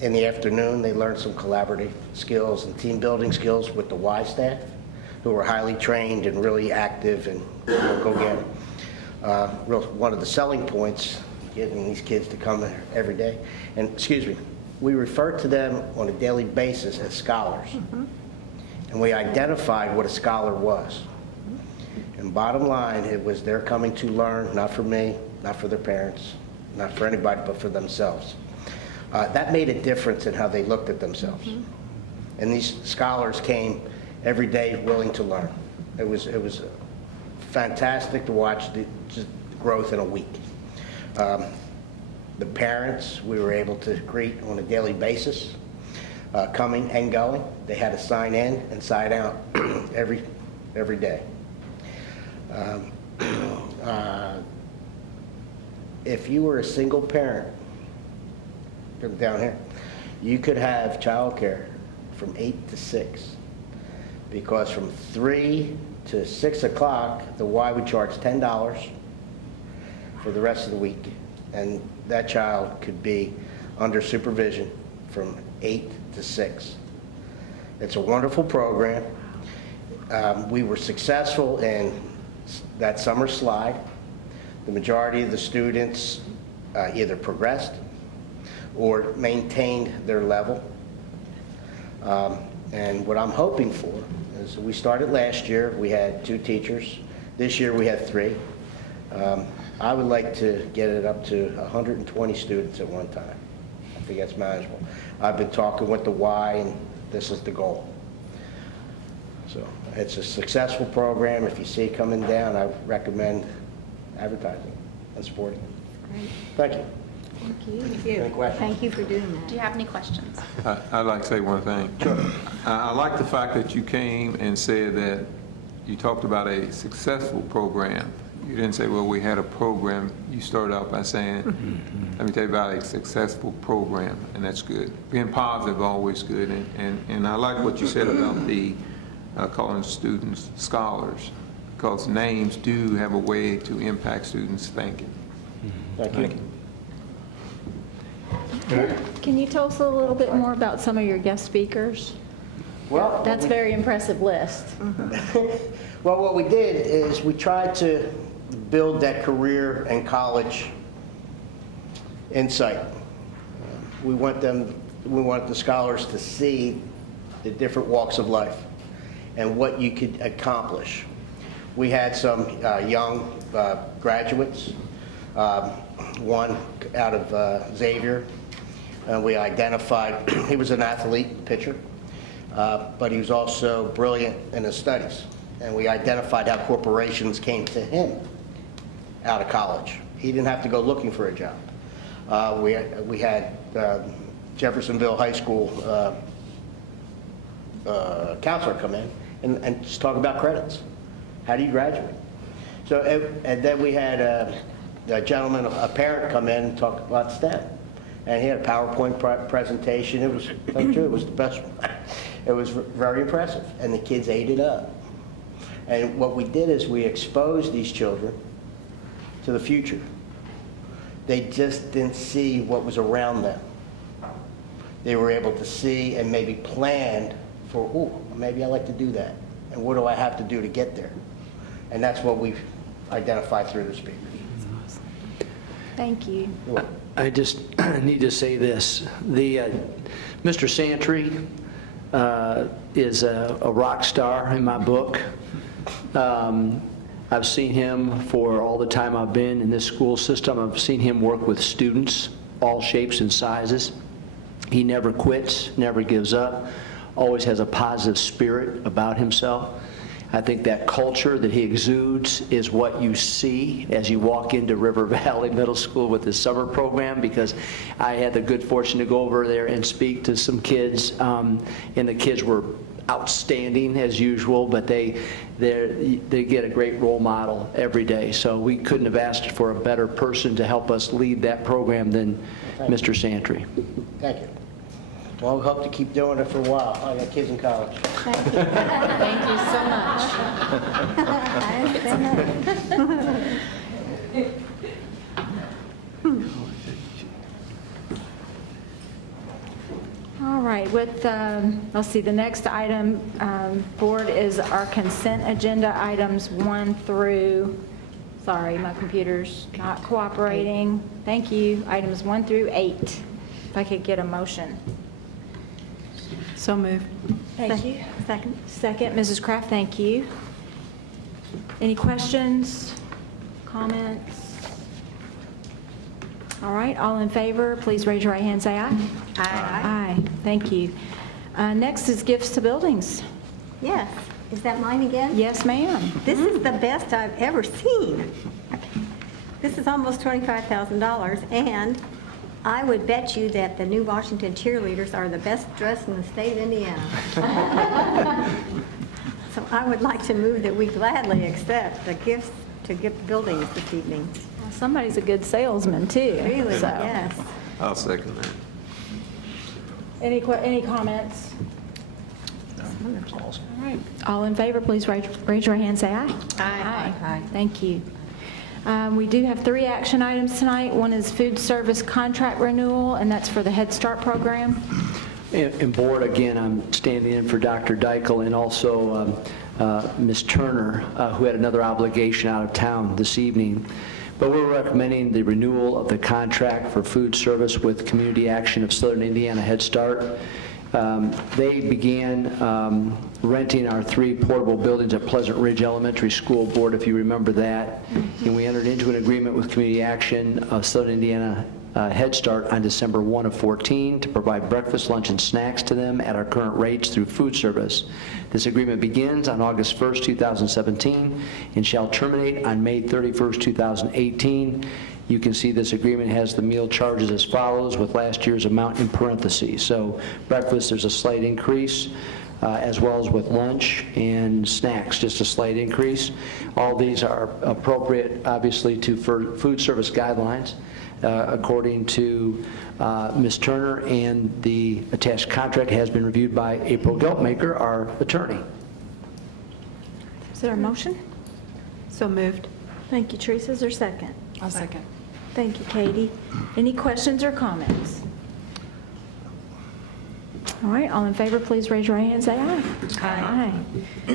In the afternoon, they learn some collaborative skills and team building skills with the Y staff, who are highly trained and really active and go get it. One of the selling points, getting these kids to come every day. And excuse me, we refer to them on a daily basis as scholars. And we identified what a scholar was. And bottom line, it was they're coming to learn, not for me, not for their parents, not for anybody, but for themselves. That made a difference in how they looked at themselves. And these scholars came every day willing to learn. It was fantastic to watch the growth in a week. The parents, we were able to greet on a daily basis, coming and going. They had to sign in and sign out every day. If you were a single parent, from down here, you could have childcare from 8 to 6, because from 3 to 6 o'clock, the Y would charge $10. for the rest of the week, and that child could be under supervision from 8 to 6. It's a wonderful program. We were successful in that summer slide. The majority of the students either progressed or maintained their level. And what I'm hoping for is, we started last year, we had 2 teachers. This year we have 3. I would like to get it up to 120 students at one time. I think that's manageable. I've been talking with the Y, and this is the goal. So it's a successful program. If you see it coming down, I recommend advertising and supporting it. Great. Thank you. Thank you. Any questions? Thank you for doing Do that. you have any questions? I'd like to say one thing. I like the fact that you came and said that you talked about a successful program. You didn't say, well, we had a program. You started out by saying, let me tell you about a successful program, and that's good. Being positive, always good, and I like what you said about the calling students scholars, because names do have a way to impact students' thinking. Thank you. Can you tell us a little bit more about some of your guest speakers? Well, That's a very impressive list. well, what we did is we tried to build that career and college insight. We want the scholars to see the different walks of life and what you could accomplish. We had some young graduates, one out of Xavier. We identified, he was an athlete, pitcher, but he was also brilliant in his studies. And we identified how corporations came to him out of college. He didn't have to go looking for a job. We had Jeffersonville High School counselor come in and just talk about credits. How do you graduate? So, and then we had a gentleman, a parent, come in and talk about STEM. And he had a PowerPoint presentation. It was, it was the best one. It was very impressive, and the kids ate it up. And what we did is we exposed these children to the future. They just didn't see what was around them. They were able to see and maybe plan for, oh, maybe I like to do that. And what do I have to do to get there? And that's what we've identified through the speakers. Thank you. I just need to say this. Mr. Santry is a rock star in my book. I've seen him for all the time I've been in this school system. I've seen him work with students, all shapes and sizes. He never quits, never gives up, always has a positive spirit about himself. I think that culture that he exudes is what you see as you walk into River Valley Middle School with the summer program, because I had the good fortune to go over there and speak to some kids, and the kids were outstanding as usual, but they get a great role model every day. So we couldn't have asked for a better person to help us lead that program than Mr. Santry. Thank you. Well, we hope to keep doing it for a while. I got kids in college. Thank you so much. I understand that. All right, with, let's see, the next item, board, is our consent agenda items 1 through, sorry, my computer's not cooperating. Thank you. Items 1 through 8. If I could get a motion. So moved. Thank you. Second. Second, Mrs. Kraft, thank you. Any questions, comments? All right, all in favor, please raise your right hand, say aye. Aye. Aye, thank you. Next is gifts to buildings. Yes. Is that mine again? Yes, ma'am. This is the best I've ever seen. This is almost $25,000, and I would bet you that the New Washington cheerleaders are the best dressed in the state of Indiana. So I would like to move that we gladly accept the gifts to gift buildings this evening. Well, somebody's a good salesman, too. Really, so. yes. I'll second that. Any comments? All right. All in favor, please raise your hand, say aye. Aye. Aye. Thank you. We do have 3 action items tonight. One is food service contract renewal, and that's for the Head Start program. And Board, again, I'm standing in for Dr. Dykle and also Ms. Turner, who had another obligation out of town this evening. But we're recommending the renewal of the contract for food service with Community Action of Southern Indiana Head Start. They began renting our 3 portable buildings at Pleasant Ridge Elementary School. Board, if you remember that. And we entered into an agreement with Community Action of Southern Indiana Head Start on December 1 of 14 to provide breakfast, lunch, and snacks to them at our current rates through food service. This agreement begins on August 1st, 2017, and shall terminate on May 31st, 2018. You can see this agreement has the meal charges as follows, with last year's amount in parentheses. So breakfast, there's a slight increase, as well as with lunch and snacks, just a slight increase. All these are appropriate, obviously, to food service guidelines, according to Ms. Turner, and the attached contract has been reviewed by April Geltmaker, our attorney. Is there a motion? So moved. Thank you, Teresa. Is there a second? I'll second. Thank you, Katie. Any questions or comments? All right, all in favor, please raise your hand and say aye. Aye.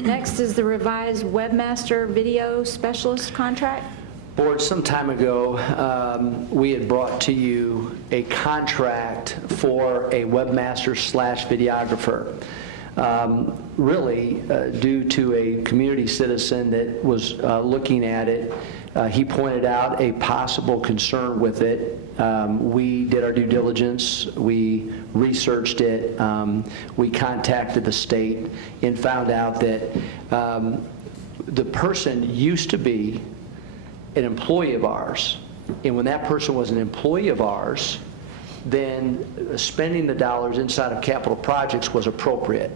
Next is the revised webmaster video specialist contract. Board, some time ago, we had brought to you a contract for a webmaster/videographer. Really, due to a community citizen that was looking at it, he pointed out a possible concern with it. We did our due diligence, we researched it, we contacted the state and found out that the person used to be an employee of ours, and when that person was an employee of ours, then spending the dollars inside of capital projects was appropriate.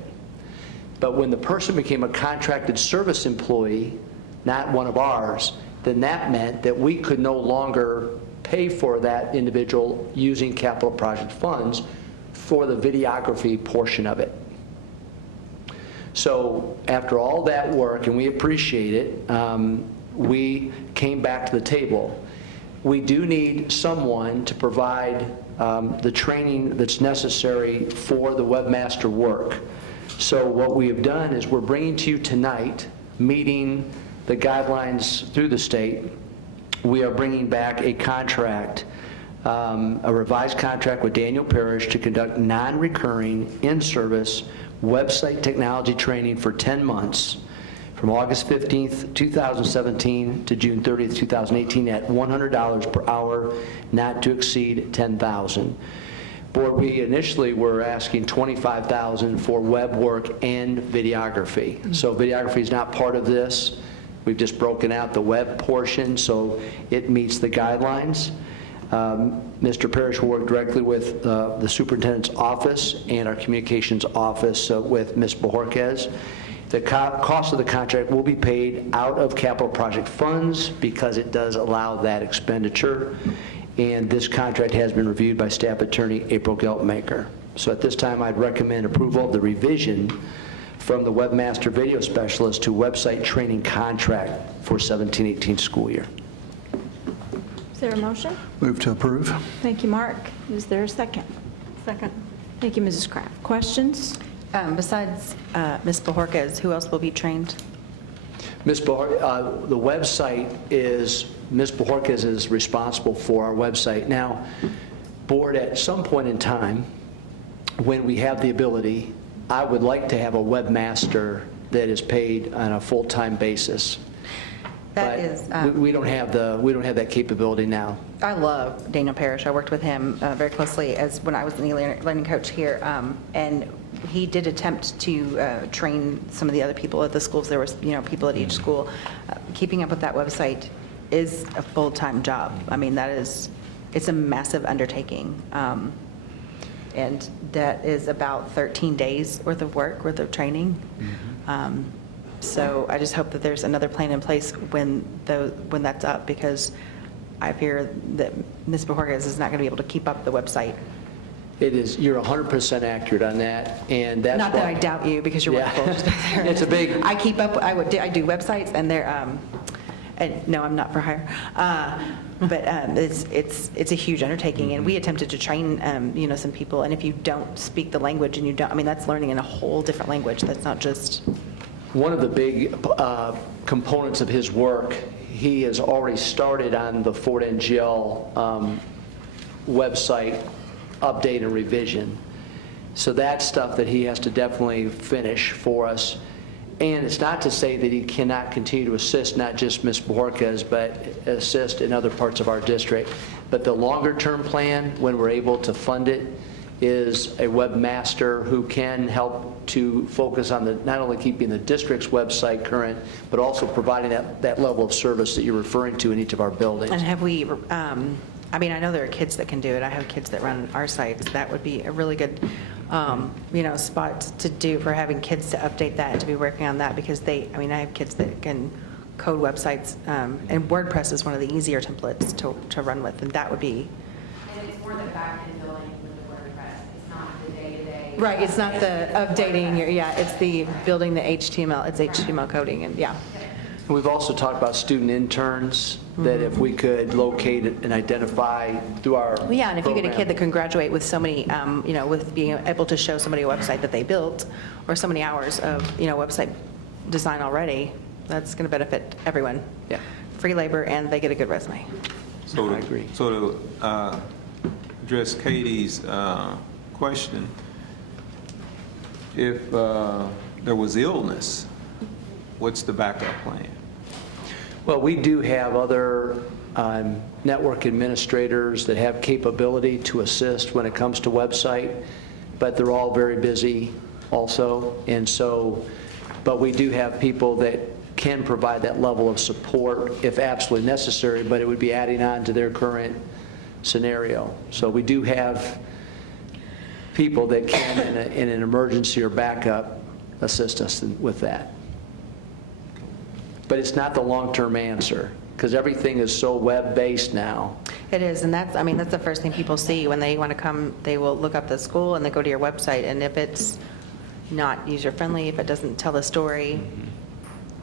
But when the person became a contracted service employee, not one of ours, then that meant that we could no longer pay for that individual using capital project funds for the videography portion of it. So after all that work, and we appreciate it, we came back to the table. We do need someone to provide the training that's necessary for the webmaster work. So what we have done is we're bringing to you tonight, meeting the guidelines through the state, we are bringing back a contract, a revised contract with Daniel Parrish to conduct non-recurring, in-service website technology training for 10 months from August 15th, 2017 to June 30th, 2018 at $100 per hour, not to exceed $10,000. Board, we initially were asking $25,000 for web work and videography. So videography is not part of this. We've just broken out the web portion so it meets the guidelines. Mr. Parrish will work directly with the superintendent's office and our communications office with Ms. Bojorquez. The cost of the contract will be paid out of capital project funds because it does allow that expenditure. And this contract has been reviewed by staff attorney April Geltmaker. So at this time, I'd recommend approval of the revision from the webmaster video specialist to website training contract for 17-18 school year. Is there a motion? Move to approve. Thank you, Mark. Is there a second? Second. Thank you, Mrs. Kraft. Questions? Besides Ms. Bojorquez, who else will be trained? Ms. the website is, Ms. Bojorquez is responsible for our website. Now, Board, at some point in time, when we have the ability, I would like to have a webmaster that is paid on a full-time basis. That is, we don't have that capability now. I love Daniel Parrish. I worked with him very closely as when I was the learning coach here, and he did attempt to train some of the other people at the schools. There was, people at each school. Keeping up with that website is a full-time job. I mean, it's a massive undertaking, and that is about 13 days worth of work, worth of training. Mm-hmm. So I just hope that there's another plan in place when that's up, because I fear that Ms. Bojorquez is not going to be able to keep up the website. It is, you're 100% accurate on that, and that's not that I doubt you, because you're wonderful. It's a big. I keep up. I do websites, and they're And no, I'm not for hire. But it's a huge undertaking, and we attempted to train, some people, and if you don't speak the language and you don't, I mean, that's learning in a whole different language. That's not just... One of the big components of his work, he has already started on the Fort NGL website update and revision. So that's stuff that he has to definitely finish for us. And it's not to say that he cannot continue to assist not just Ms. Bojorquez, but assist in other parts of our district. But the longer-term plan, when we're able to fund it, is a webmaster who can help to focus on not only keeping the district's website current, but also providing that level of service that you're referring to in each of our buildings. And have we, I know there are kids that can do it. I have kids that run our sites. That would be a really good, spot to do for having kids to update that and to be working on that, because I have kids that can code websites, and WordPress is one of the easier templates to run with, and that would be... And it's more the back-end building with the WordPress. It's not the day-to-day. Right, it's not the updating, it's the building the HTML, it's HTML coding, and yeah. We've also talked about student interns, that if we could locate and identify through our Well, yeah, and if you get a program. kid that can graduate with so many, with being able to show somebody a website that they built, or so many hours of, website design already, that's going to benefit everyone. Yeah. Free labor, and they get a good resume. So I agree. So to address Katie's question, if there was illness, what's the backup plan? Well, we do have other network administrators that have capability to assist when it comes to website, but they're all very busy also. And so, but we do have people that can provide that level of support if absolutely necessary, but it would be adding on to their current scenario. So we do have people that can, in an emergency or backup, assist us with that. But it's not the long-term answer, because everything is so web-based now. It is, and that's the first thing people see when they want to come. They will look up the school and they go to your website, and if it's not user-friendly, if it doesn't tell the story,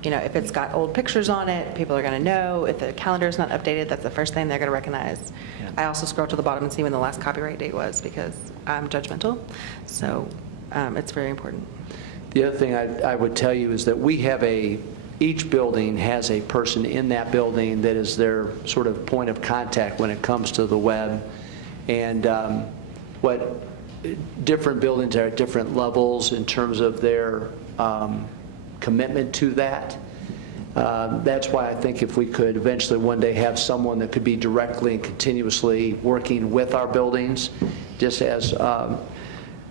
if it's got old pictures on it, people are going to know. If the calendar is not updated, that's the first thing they're going to recognize. Yeah. I also scroll to the bottom and see when the last copyright date was, because I'm judgmental, so it's very important. The other thing I would tell you is that we have each building has a person in that building that is their sort of point of contact when it comes to the web. And what different buildings are at different levels in terms of their commitment to that. That's why I think if we could eventually one day have someone that could be directly and continuously working with our buildings, just as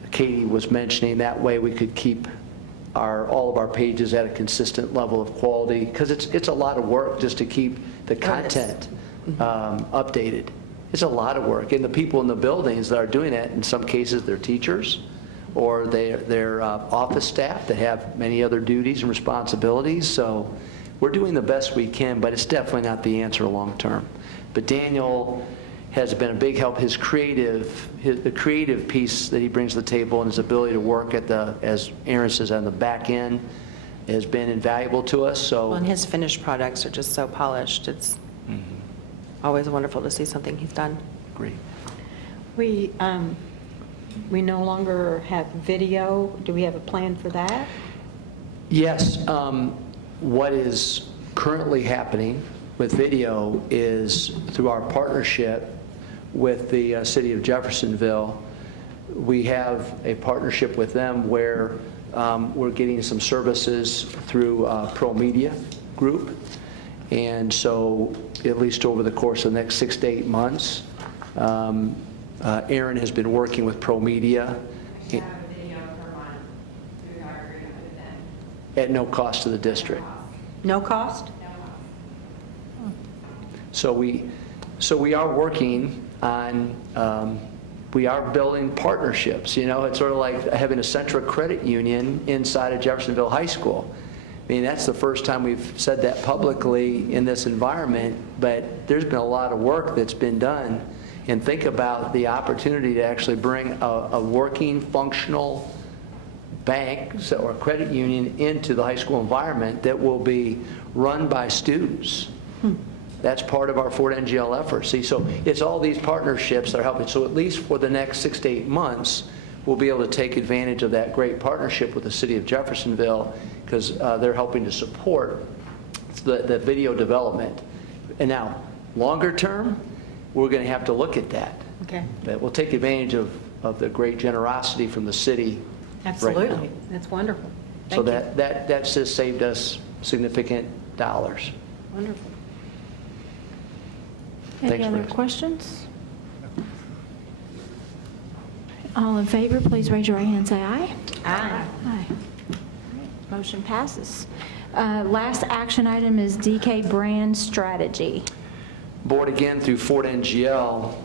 Katie was mentioning, that way we could keep all of our pages at a consistent level of quality, because it's a lot of work just to keep the content updated. It's a lot of work, and the people in the buildings that are doing it, in some cases they're teachers or they're office staff that have many other duties and responsibilities. So we're doing the best we can, but it's definitely not the answer long term. But Daniel has been a big help. The creative piece that he brings to the table and his ability to work as Aaron says, on the back end has been invaluable to us. So, and his finished products are just so polished. It's always wonderful to see something he's done. Great. We no longer have video. Do we have a plan for that? Yes. What is currently happening with video is through our partnership with the city of Jeffersonville. We have a partnership with them where we're getting some services through Pro Media Group. And so at least over the course of the next 6 to 8 months, Aaron has been working with Pro Media. We have a video per month through our agreement with them. At no cost to the district. No cost? So we are working on, we are building partnerships. It's sort of like having a central credit union inside of Jeffersonville High School. I mean, that's the first time we've said that publicly in this environment, but there's been a lot of work that's been done. And think about the opportunity to actually bring a working, functional bank or credit union into the high school environment that will be run by students That's part of our Fort NGL effort. See, so it's all these partnerships that are helping. So at least for the next 6 to 8 months, we'll be able to take advantage of that great partnership with the city of Jeffersonville, because they're helping to support the video development. And now, longer term, we're going to have to look at that. Okay. But we'll take advantage of the great generosity from the city right now. Absolutely. That's wonderful. So Thank you. that's just saved us significant dollars. Wonderful. Any Thanks, other Rex. questions? All in favor, please raise your right hand and say aye. Aye. Aye. Motion passes. Last action item is DK brand strategy. Board, again, through Fort NGL,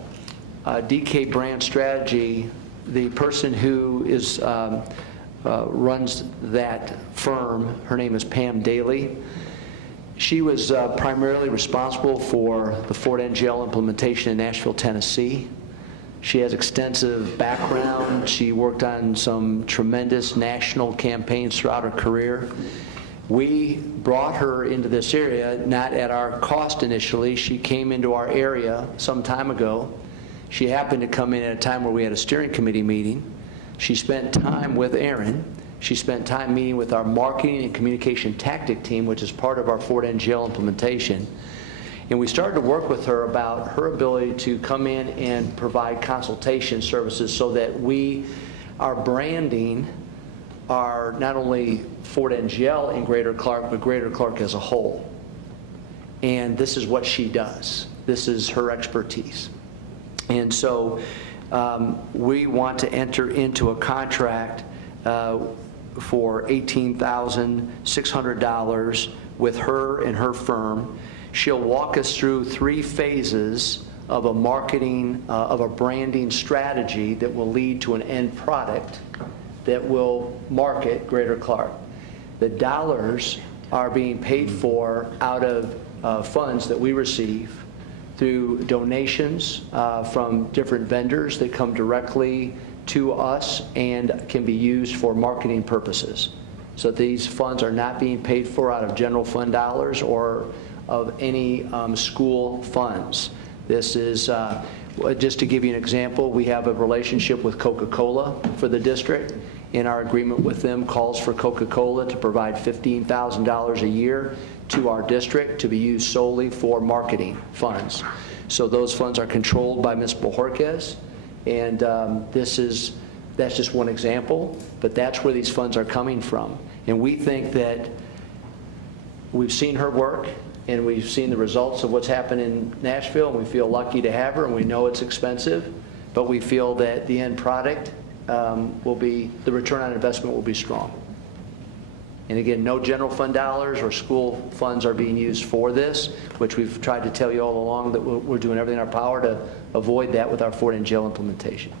DK brand strategy, the person who is runs that firm, her name is Pam Daly. She was primarily responsible for the Fort NGL implementation in Nashville, Tennessee. She has extensive background. She worked on some tremendous national campaigns throughout her career. We brought her into this area, not at our cost initially. She came into our area some time ago. She happened to come in at a time where we had a steering committee meeting. She spent time with Aaron. She spent time meeting with our marketing and communication tactic team, which is part of our Fort NGL implementation. And we started to work with her about her ability to come in and provide consultation services so that our branding are not only Fort NGL in Greater Clark, but Greater Clark as a whole. And this is what she does. This is her expertise. And so we want to enter into a contract for $18,600 with her and her firm. She'll walk us through 3 phases of a marketing, of a branding strategy that will lead to an end product that will market Greater Clark. The dollars are being paid for out of funds that we receive through donations from different vendors that come directly to us and can be used for marketing purposes. So these funds are not being paid for out of general fund dollars or of any school funds. This is, just to give you an example, we have a relationship with Coca-Cola for the district. In our agreement with them calls for Coca-Cola to provide $15,000 a year to our district to be used solely for marketing funds. So those funds are controlled by Ms. Bojorquez, and that's just one example, but that's where these funds are coming from. And we think that we've seen her work, and we've seen the results of what's happened in Nashville, and we feel lucky to have her, and we know it's expensive, but we feel that the end product the return on investment will be strong. And again, no general fund dollars or school funds are being used for this, which we've tried to tell you all along that we're doing everything in our power to avoid that with our Fort NGL implementation.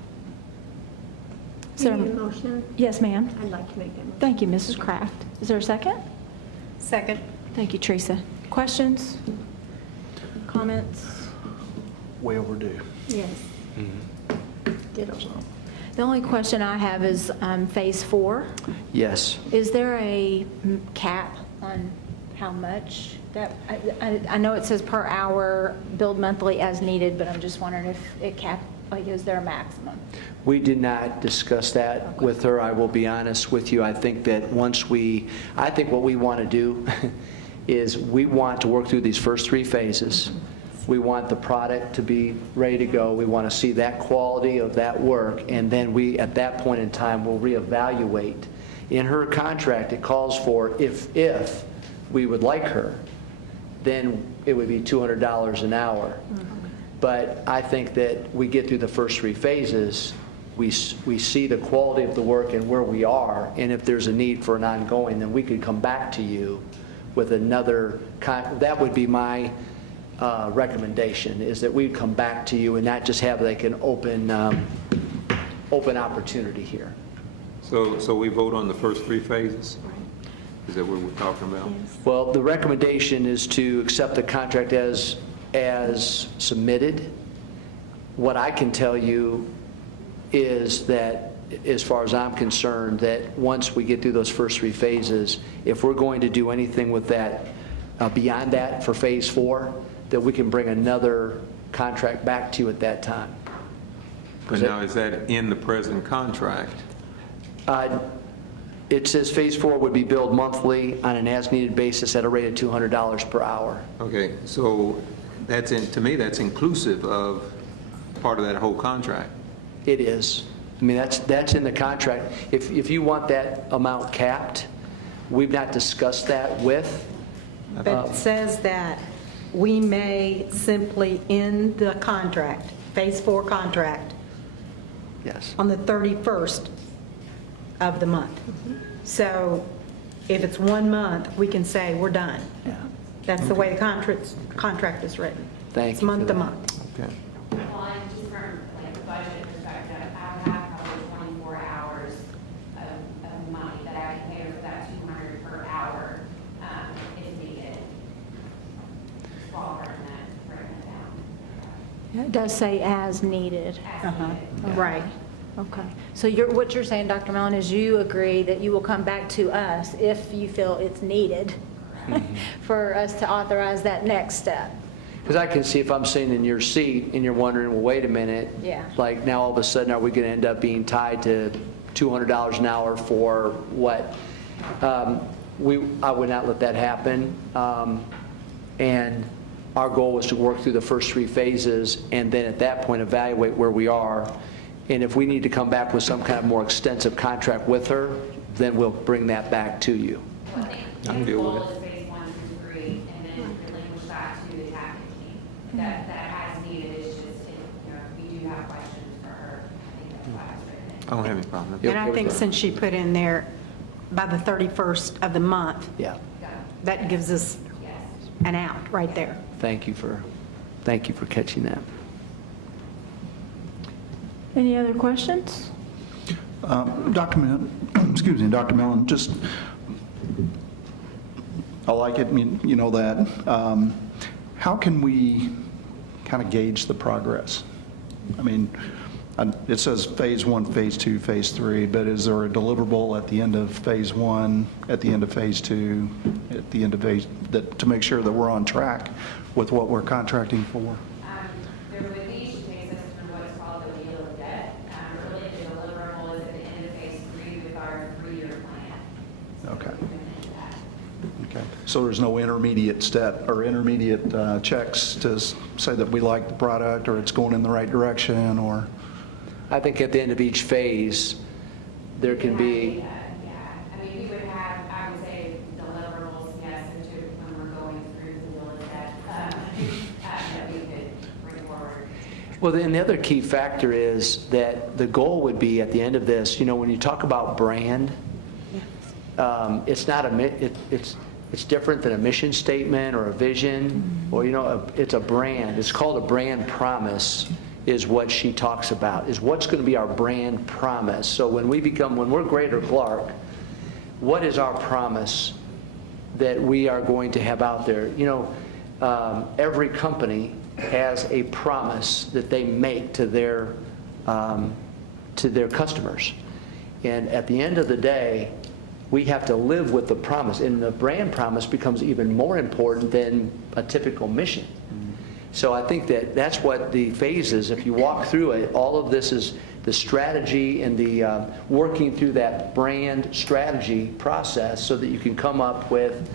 Do you need a motion? Yes, ma'am. I'd like to make that motion. Thank you, Mrs. Kraft. Is there a second? Second. Thank you, Teresa. Questions? Comments? Way overdue. Yes. Ditto. The only question I have is Phase 4. Yes. Is there a cap on how much? That I know it says per hour, billed monthly as needed, but I'm just wondering if it cap, like, is there a maximum? We did not discuss that with her. I will be honest with you. I think that I think what we want to do is we want to work through these first 3 phases. We want the product to be ready to go. We want to see that quality of that work, and then we, at that point in time, will reevaluate. In her contract, it calls for if we would like her, then it would be $200 an hour. But I think that we get through the first 3 phases, we see the quality of the work and where we are, and if there's a need for an ongoing, then we could come back to you with another, that would be my recommendation, is that we'd come back to you and not just have like an open opportunity here. So we vote on the first 3 phases? Is that what we're talking about? Well, the recommendation is to accept the contract as submitted. What I can tell you is that, as far as I'm concerned, that once we get through those first 3 phases, if we're going to do anything with that beyond that for Phase 4, that we can bring another contract back to you at that time. But now, is that in the present contract? It says Phase 4 would be billed monthly on an as-needed basis at a rate of $200 per hour. Okay, so that's to me, that's inclusive of part of that whole contract. It is. I mean, that's in the contract. If you want that amount capped, we've not discussed that with. But it says that we may simply end the contract, Phase 4 contract, Yes. on the 31st of the month. So if it's 1 month, we can say, we're done. Yeah. That's the way the contract is written. Thank It's you for month to that. month. Okay. Well, and just from like the budget perspective, I would have probably 24 hours of money that I can pay for that 200 per hour if needed. While breaking it down. It does say as needed. Right. Okay. So what you're saying, Dr. Mellon, is you agree that you will come back to us if you feel it's needed for us to authorize that next step. Because I can see if I'm sitting in your seat and you're wondering, well, wait a minute. Yeah. Like now all of a sudden, are we going to end up being tied to $200 an hour for what? I would not let that happen. And our goal was to work through the first 3 phases and then at that point evaluate where we are. And if we need to come back with some kind of more extensive contract with her, then we'll bring that back to you. Well, I think I can his deal with goal it. is Phase 1 through 3, and then relinquish that to the tactic team. That as needed is just, if we do have questions for her, I think that's why it's written. I don't have any problem. You And okay I with think that? since she put in there by the 31st of the month, Yeah. that gives us Yes. an out right there. Thank you for catching that. Any other questions? Dr. Mellon, just, I like it, you know that. How can we kind of gauge the progress? I mean, it says Phase 1, Phase 2, Phase 3, but is there a deliverable at the end of Phase 1, at the end of Phase 2, at the end of Phase, to make sure that we're on track with what we're contracting for? There would be, she takes us through what's called the wheel of debt. Really, the deliverable is at the end of Phase 3 with our 3-year plan. So Okay. we can into that. Okay, so there's no intermediate step or intermediate checks to say that we like the product or it's going in the right direction, or? I think at the end of each phase, there can be, Yeah, I mean, we would have, I would say, deliverables, yes, into when we're going through the wheel of debt, that we could bring forward. well, then the other key factor is that the goal would be at the end of this, when you talk about brand, it's not it's different than a mission statement or a vision, or it's a brand. It's called a brand promise, is what she talks about, is what's going to be our brand promise. So when we're Greater Clark, what is our promise that we are going to have out there? Every company has a promise that they make to their customers. And at the end of the day, we have to live with the promise. And the brand promise becomes even more important than a typical mission. So I think that's what the phases, if you walk through it, all of this is the strategy and the working through that brand strategy process so that you can come up with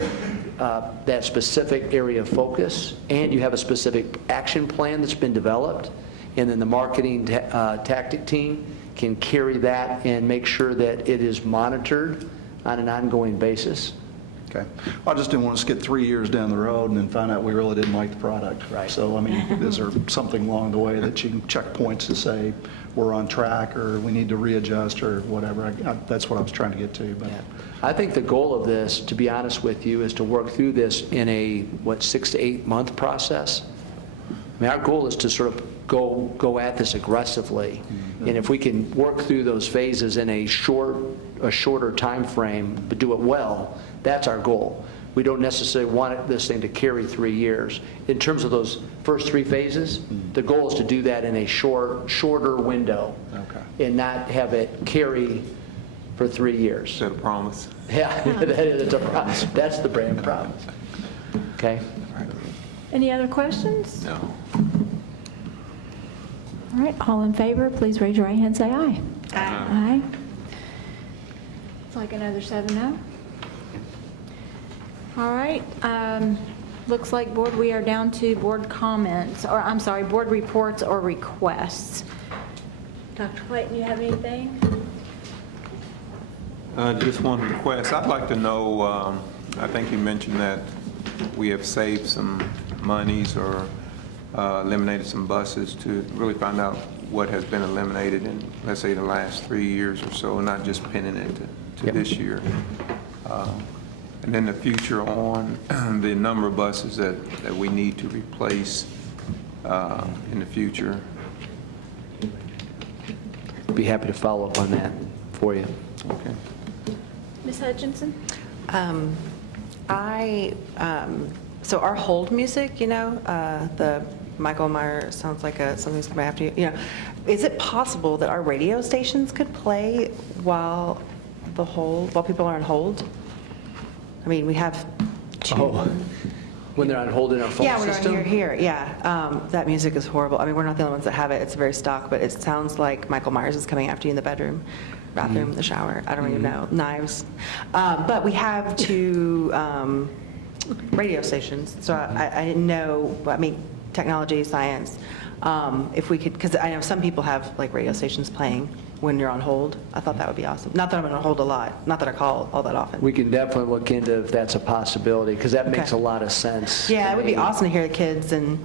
that specific area of focus, and you have a specific action plan that's been developed, and then the marketing tactic team can carry that and make sure that it is monitored on an ongoing basis. Okay. I just didn't want us to get 3 years down the road and then find out we really didn't like the product. Right. So, I mean, is there something along the way that you can check points to say we're on track or we need to readjust or whatever? That's what I was trying to get to. But Yeah. I think the goal of this, to be honest with you, is to work through this in a, 6 to 8 month process. I mean, our goal is to sort of go at this aggressively. And if we can work through those phases in a shorter time frame, but do it well, that's our goal. We don't necessarily want this thing to carry 3 years. In terms of those first 3 phases, the goal is to do that in a shorter window. Okay. And not have it carry for 3 years. Is that a promise? Yeah, that's a promise. That's the brand promise. Okay? Any other questions? No. All right, all in favor, please raise your right hand, say aye. Aye. It's like another 7-0. All right, looks like board, we are down to board comments, or I'm sorry, board reports or requests. Dr. Clayton, you have anything? Just one request. I'd like to know, I think you mentioned that we have saved some monies or eliminated some buses to really find out what has been eliminated in, let's say, the last 3 years or so, not just pinning it to this year. And then the future on the number of buses that we need to replace in the future. Be happy to follow up on that for you. Okay. Ms. Hutchinson? So our hold music, the Michael Meyer sounds like something's coming after you, is it possible that our radio stations could play while people are on hold? I mean, we have two. Oh, when they're on hold in our phone Yeah, system? when they're here, yeah. That music is horrible. I mean, we're not the only ones that have it. It's very stock, but it sounds like Michael Myers is coming after you in the bathroom, the shower. I don't even know. Knives. But we have two radio stations, so I didn't know, I mean, technology, science, if we could, because I know some people have like radio stations playing when you're on hold. I thought that would be awesome. Not that I'm on hold a lot, not that I call all that often. We can definitely look into if that's a possibility, because that makes a lot of sense. Yeah, to it would be me. awesome to hear the kids and,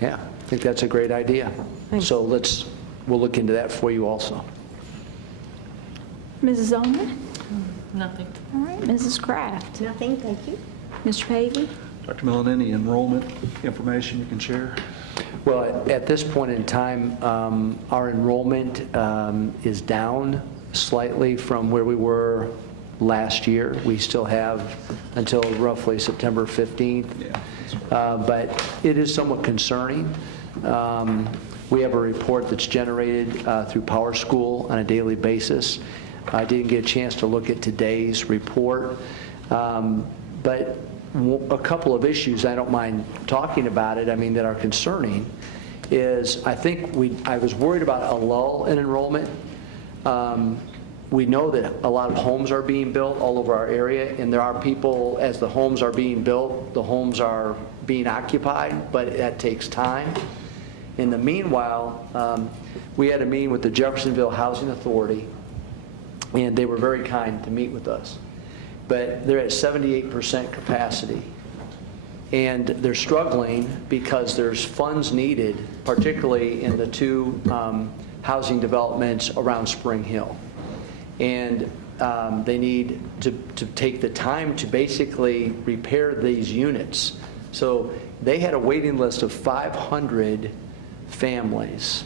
Yeah, I think that's a great idea. Thanks. So we'll look into that for you also. Mrs. Ullman? Nothing. All right, Mrs. Kraft? Nothing, thank you. Mr. Pavey? Dr. Millen, any enrollment information you can share? Well, at this point in time, our enrollment is down slightly from where we were last year. We still have until roughly September 15th. But it is somewhat concerning. We have a report that's generated through Power School on a daily basis. I didn't get a chance to look at today's report, but a couple of issues, I don't mind talking about it, that are concerning, is I think I was worried about a lull in enrollment. We know that a lot of homes are being built all over our area, and there are people, as the homes are being built, the homes are being occupied, but that takes time. In the meanwhile, we had a meeting with the Jeffersonville Housing Authority, and they were very kind to meet with us. But they're at 78% capacity. And they're struggling because there's funds needed, particularly in the two housing developments around Spring Hill. And they need to take the time to basically repair these units. So they had a waiting list of 500 families,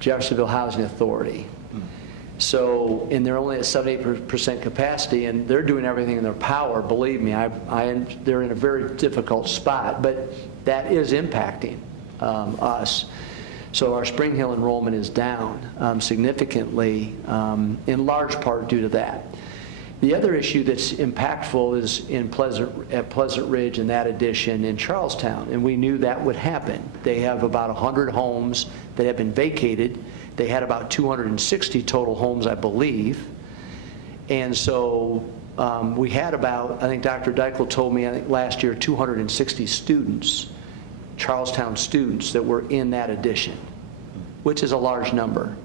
Jeffersonville Housing Authority. So, and they're only at 78% capacity, and they're doing everything in their power. Believe me, they're in a very difficult spot, but that is impacting us. So our Spring Hill enrollment is down significantly, in large part due to that. The other issue that's impactful is at Pleasant Ridge and that addition in Charlestown, and we knew that would happen. They have about 100 homes that have been vacated. They had about 260 total homes, I believe. And so we had about, I think Dr. Deichel told me, last year, 260 students, Charlestown students that were in that addition, which is a large number.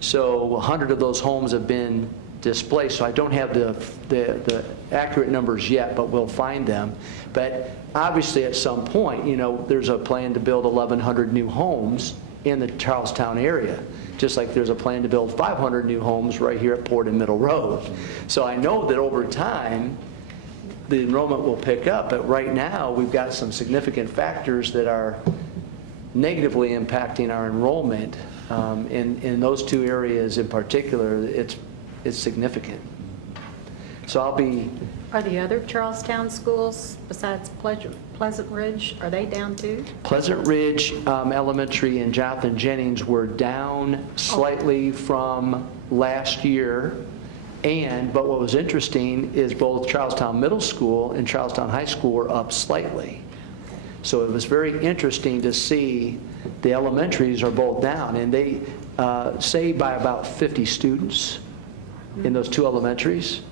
So 100 of those homes have been displaced, so I don't have the accurate numbers yet, but we'll find them. But obviously at some point, there's a plan to build 1,100 new homes in the Charlestown area, just like there's a plan to build 500 new homes right here at Port and Middle Road. So I know that over time, the enrollment will pick up, but right now, we've got some significant factors that are negatively impacting our enrollment. In those two areas in particular, it's significant. So Are the other Charlestown schools besides Pleasant Ridge, are they down too? Pleasant Ridge Elementary and Jonathan Jennings were down slightly from last year. But what was interesting is both Charlestown Middle School and Charlestown High School were up slightly. So it was very interesting to see the elementaries are both down, and they saved by about 50 students in those two elementaries,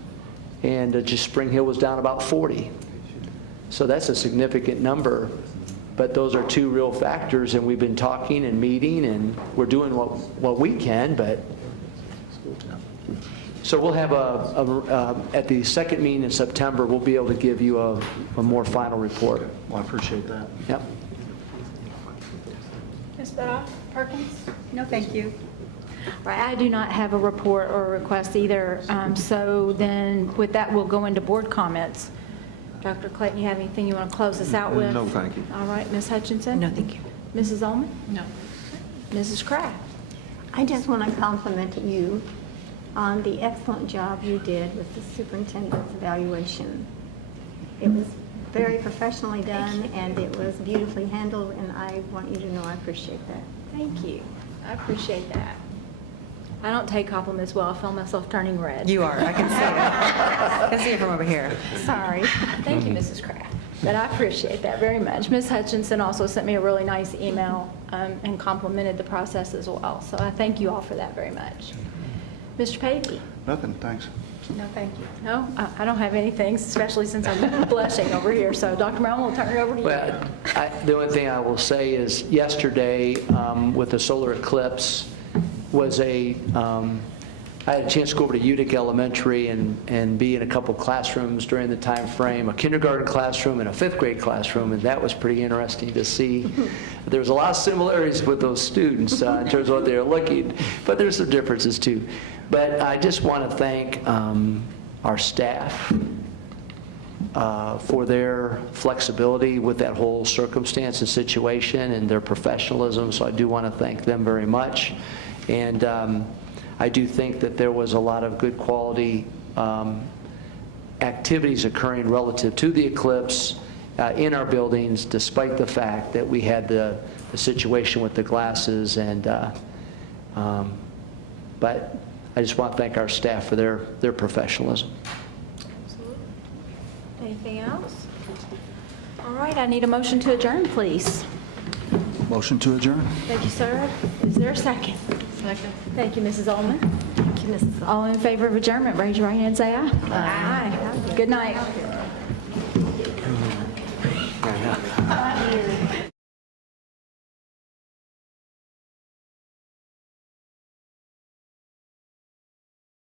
and just Spring Hill was down about 40. So that's a significant number, but those are two real factors, and we've been talking and meeting, and we're doing what we can, but so we'll have at the second meeting in September, we'll be able to give you a more final report. Well, I appreciate that. Yep. Ms. Perkins? No, thank you. Right, I do not have a report or a request either. So then with that, we'll go into board comments. Dr. Clayton, you have anything you want to close us out with? No, thank you. All right, Ms. Hutchinson? No, thank you. Mrs. Ullman? No. Mrs. Kraft? I just want to compliment you on the excellent job you did with the superintendent's evaluation. It was very professionally done, and it was beautifully handled, and I want you to know I appreciate that. Thank you. I appreciate that. I don't take compliments well. I feel myself turning red. You are, I can see it. I can see it from over here. Sorry. Thank you, Mrs. Kraft. But I appreciate that very much. Ms. Hutchinson also sent me a really nice email and complimented the process as well. So I thank you all for that very much. Mr. Pavey? Nothing, thanks. No, thank you. No, I don't have anything, especially since I'm blushing over here. So Dr. Brown, we'll turn it over to you. Well, the only thing I will say is yesterday with the solar eclipse was I had a chance to go over to Utica Elementary and be in a couple classrooms during the time frame, a kindergarten classroom and a fifth grade classroom, and that was pretty interesting to see. There's a lot of similarities with those students in terms of what they're looking, but there's some differences too. But I just want to thank our staff for their flexibility with that whole circumstance and situation and their professionalism, so I do want to thank them very much. And I do think that there was a lot of good quality activities occurring relative to the eclipse in our buildings, despite the fact that we had the situation with the glasses. And but I just want to thank our staff for their professionalism. Absolutely. Anything else? All right, I need a motion to adjourn, please. Motion to adjourn. Thank you, sir. Is there a second? Second. Thank you, Mrs. Ullman. Thank you, Mrs. All in favor of adjournment, raise your right hand and say aye. Aye. Good night.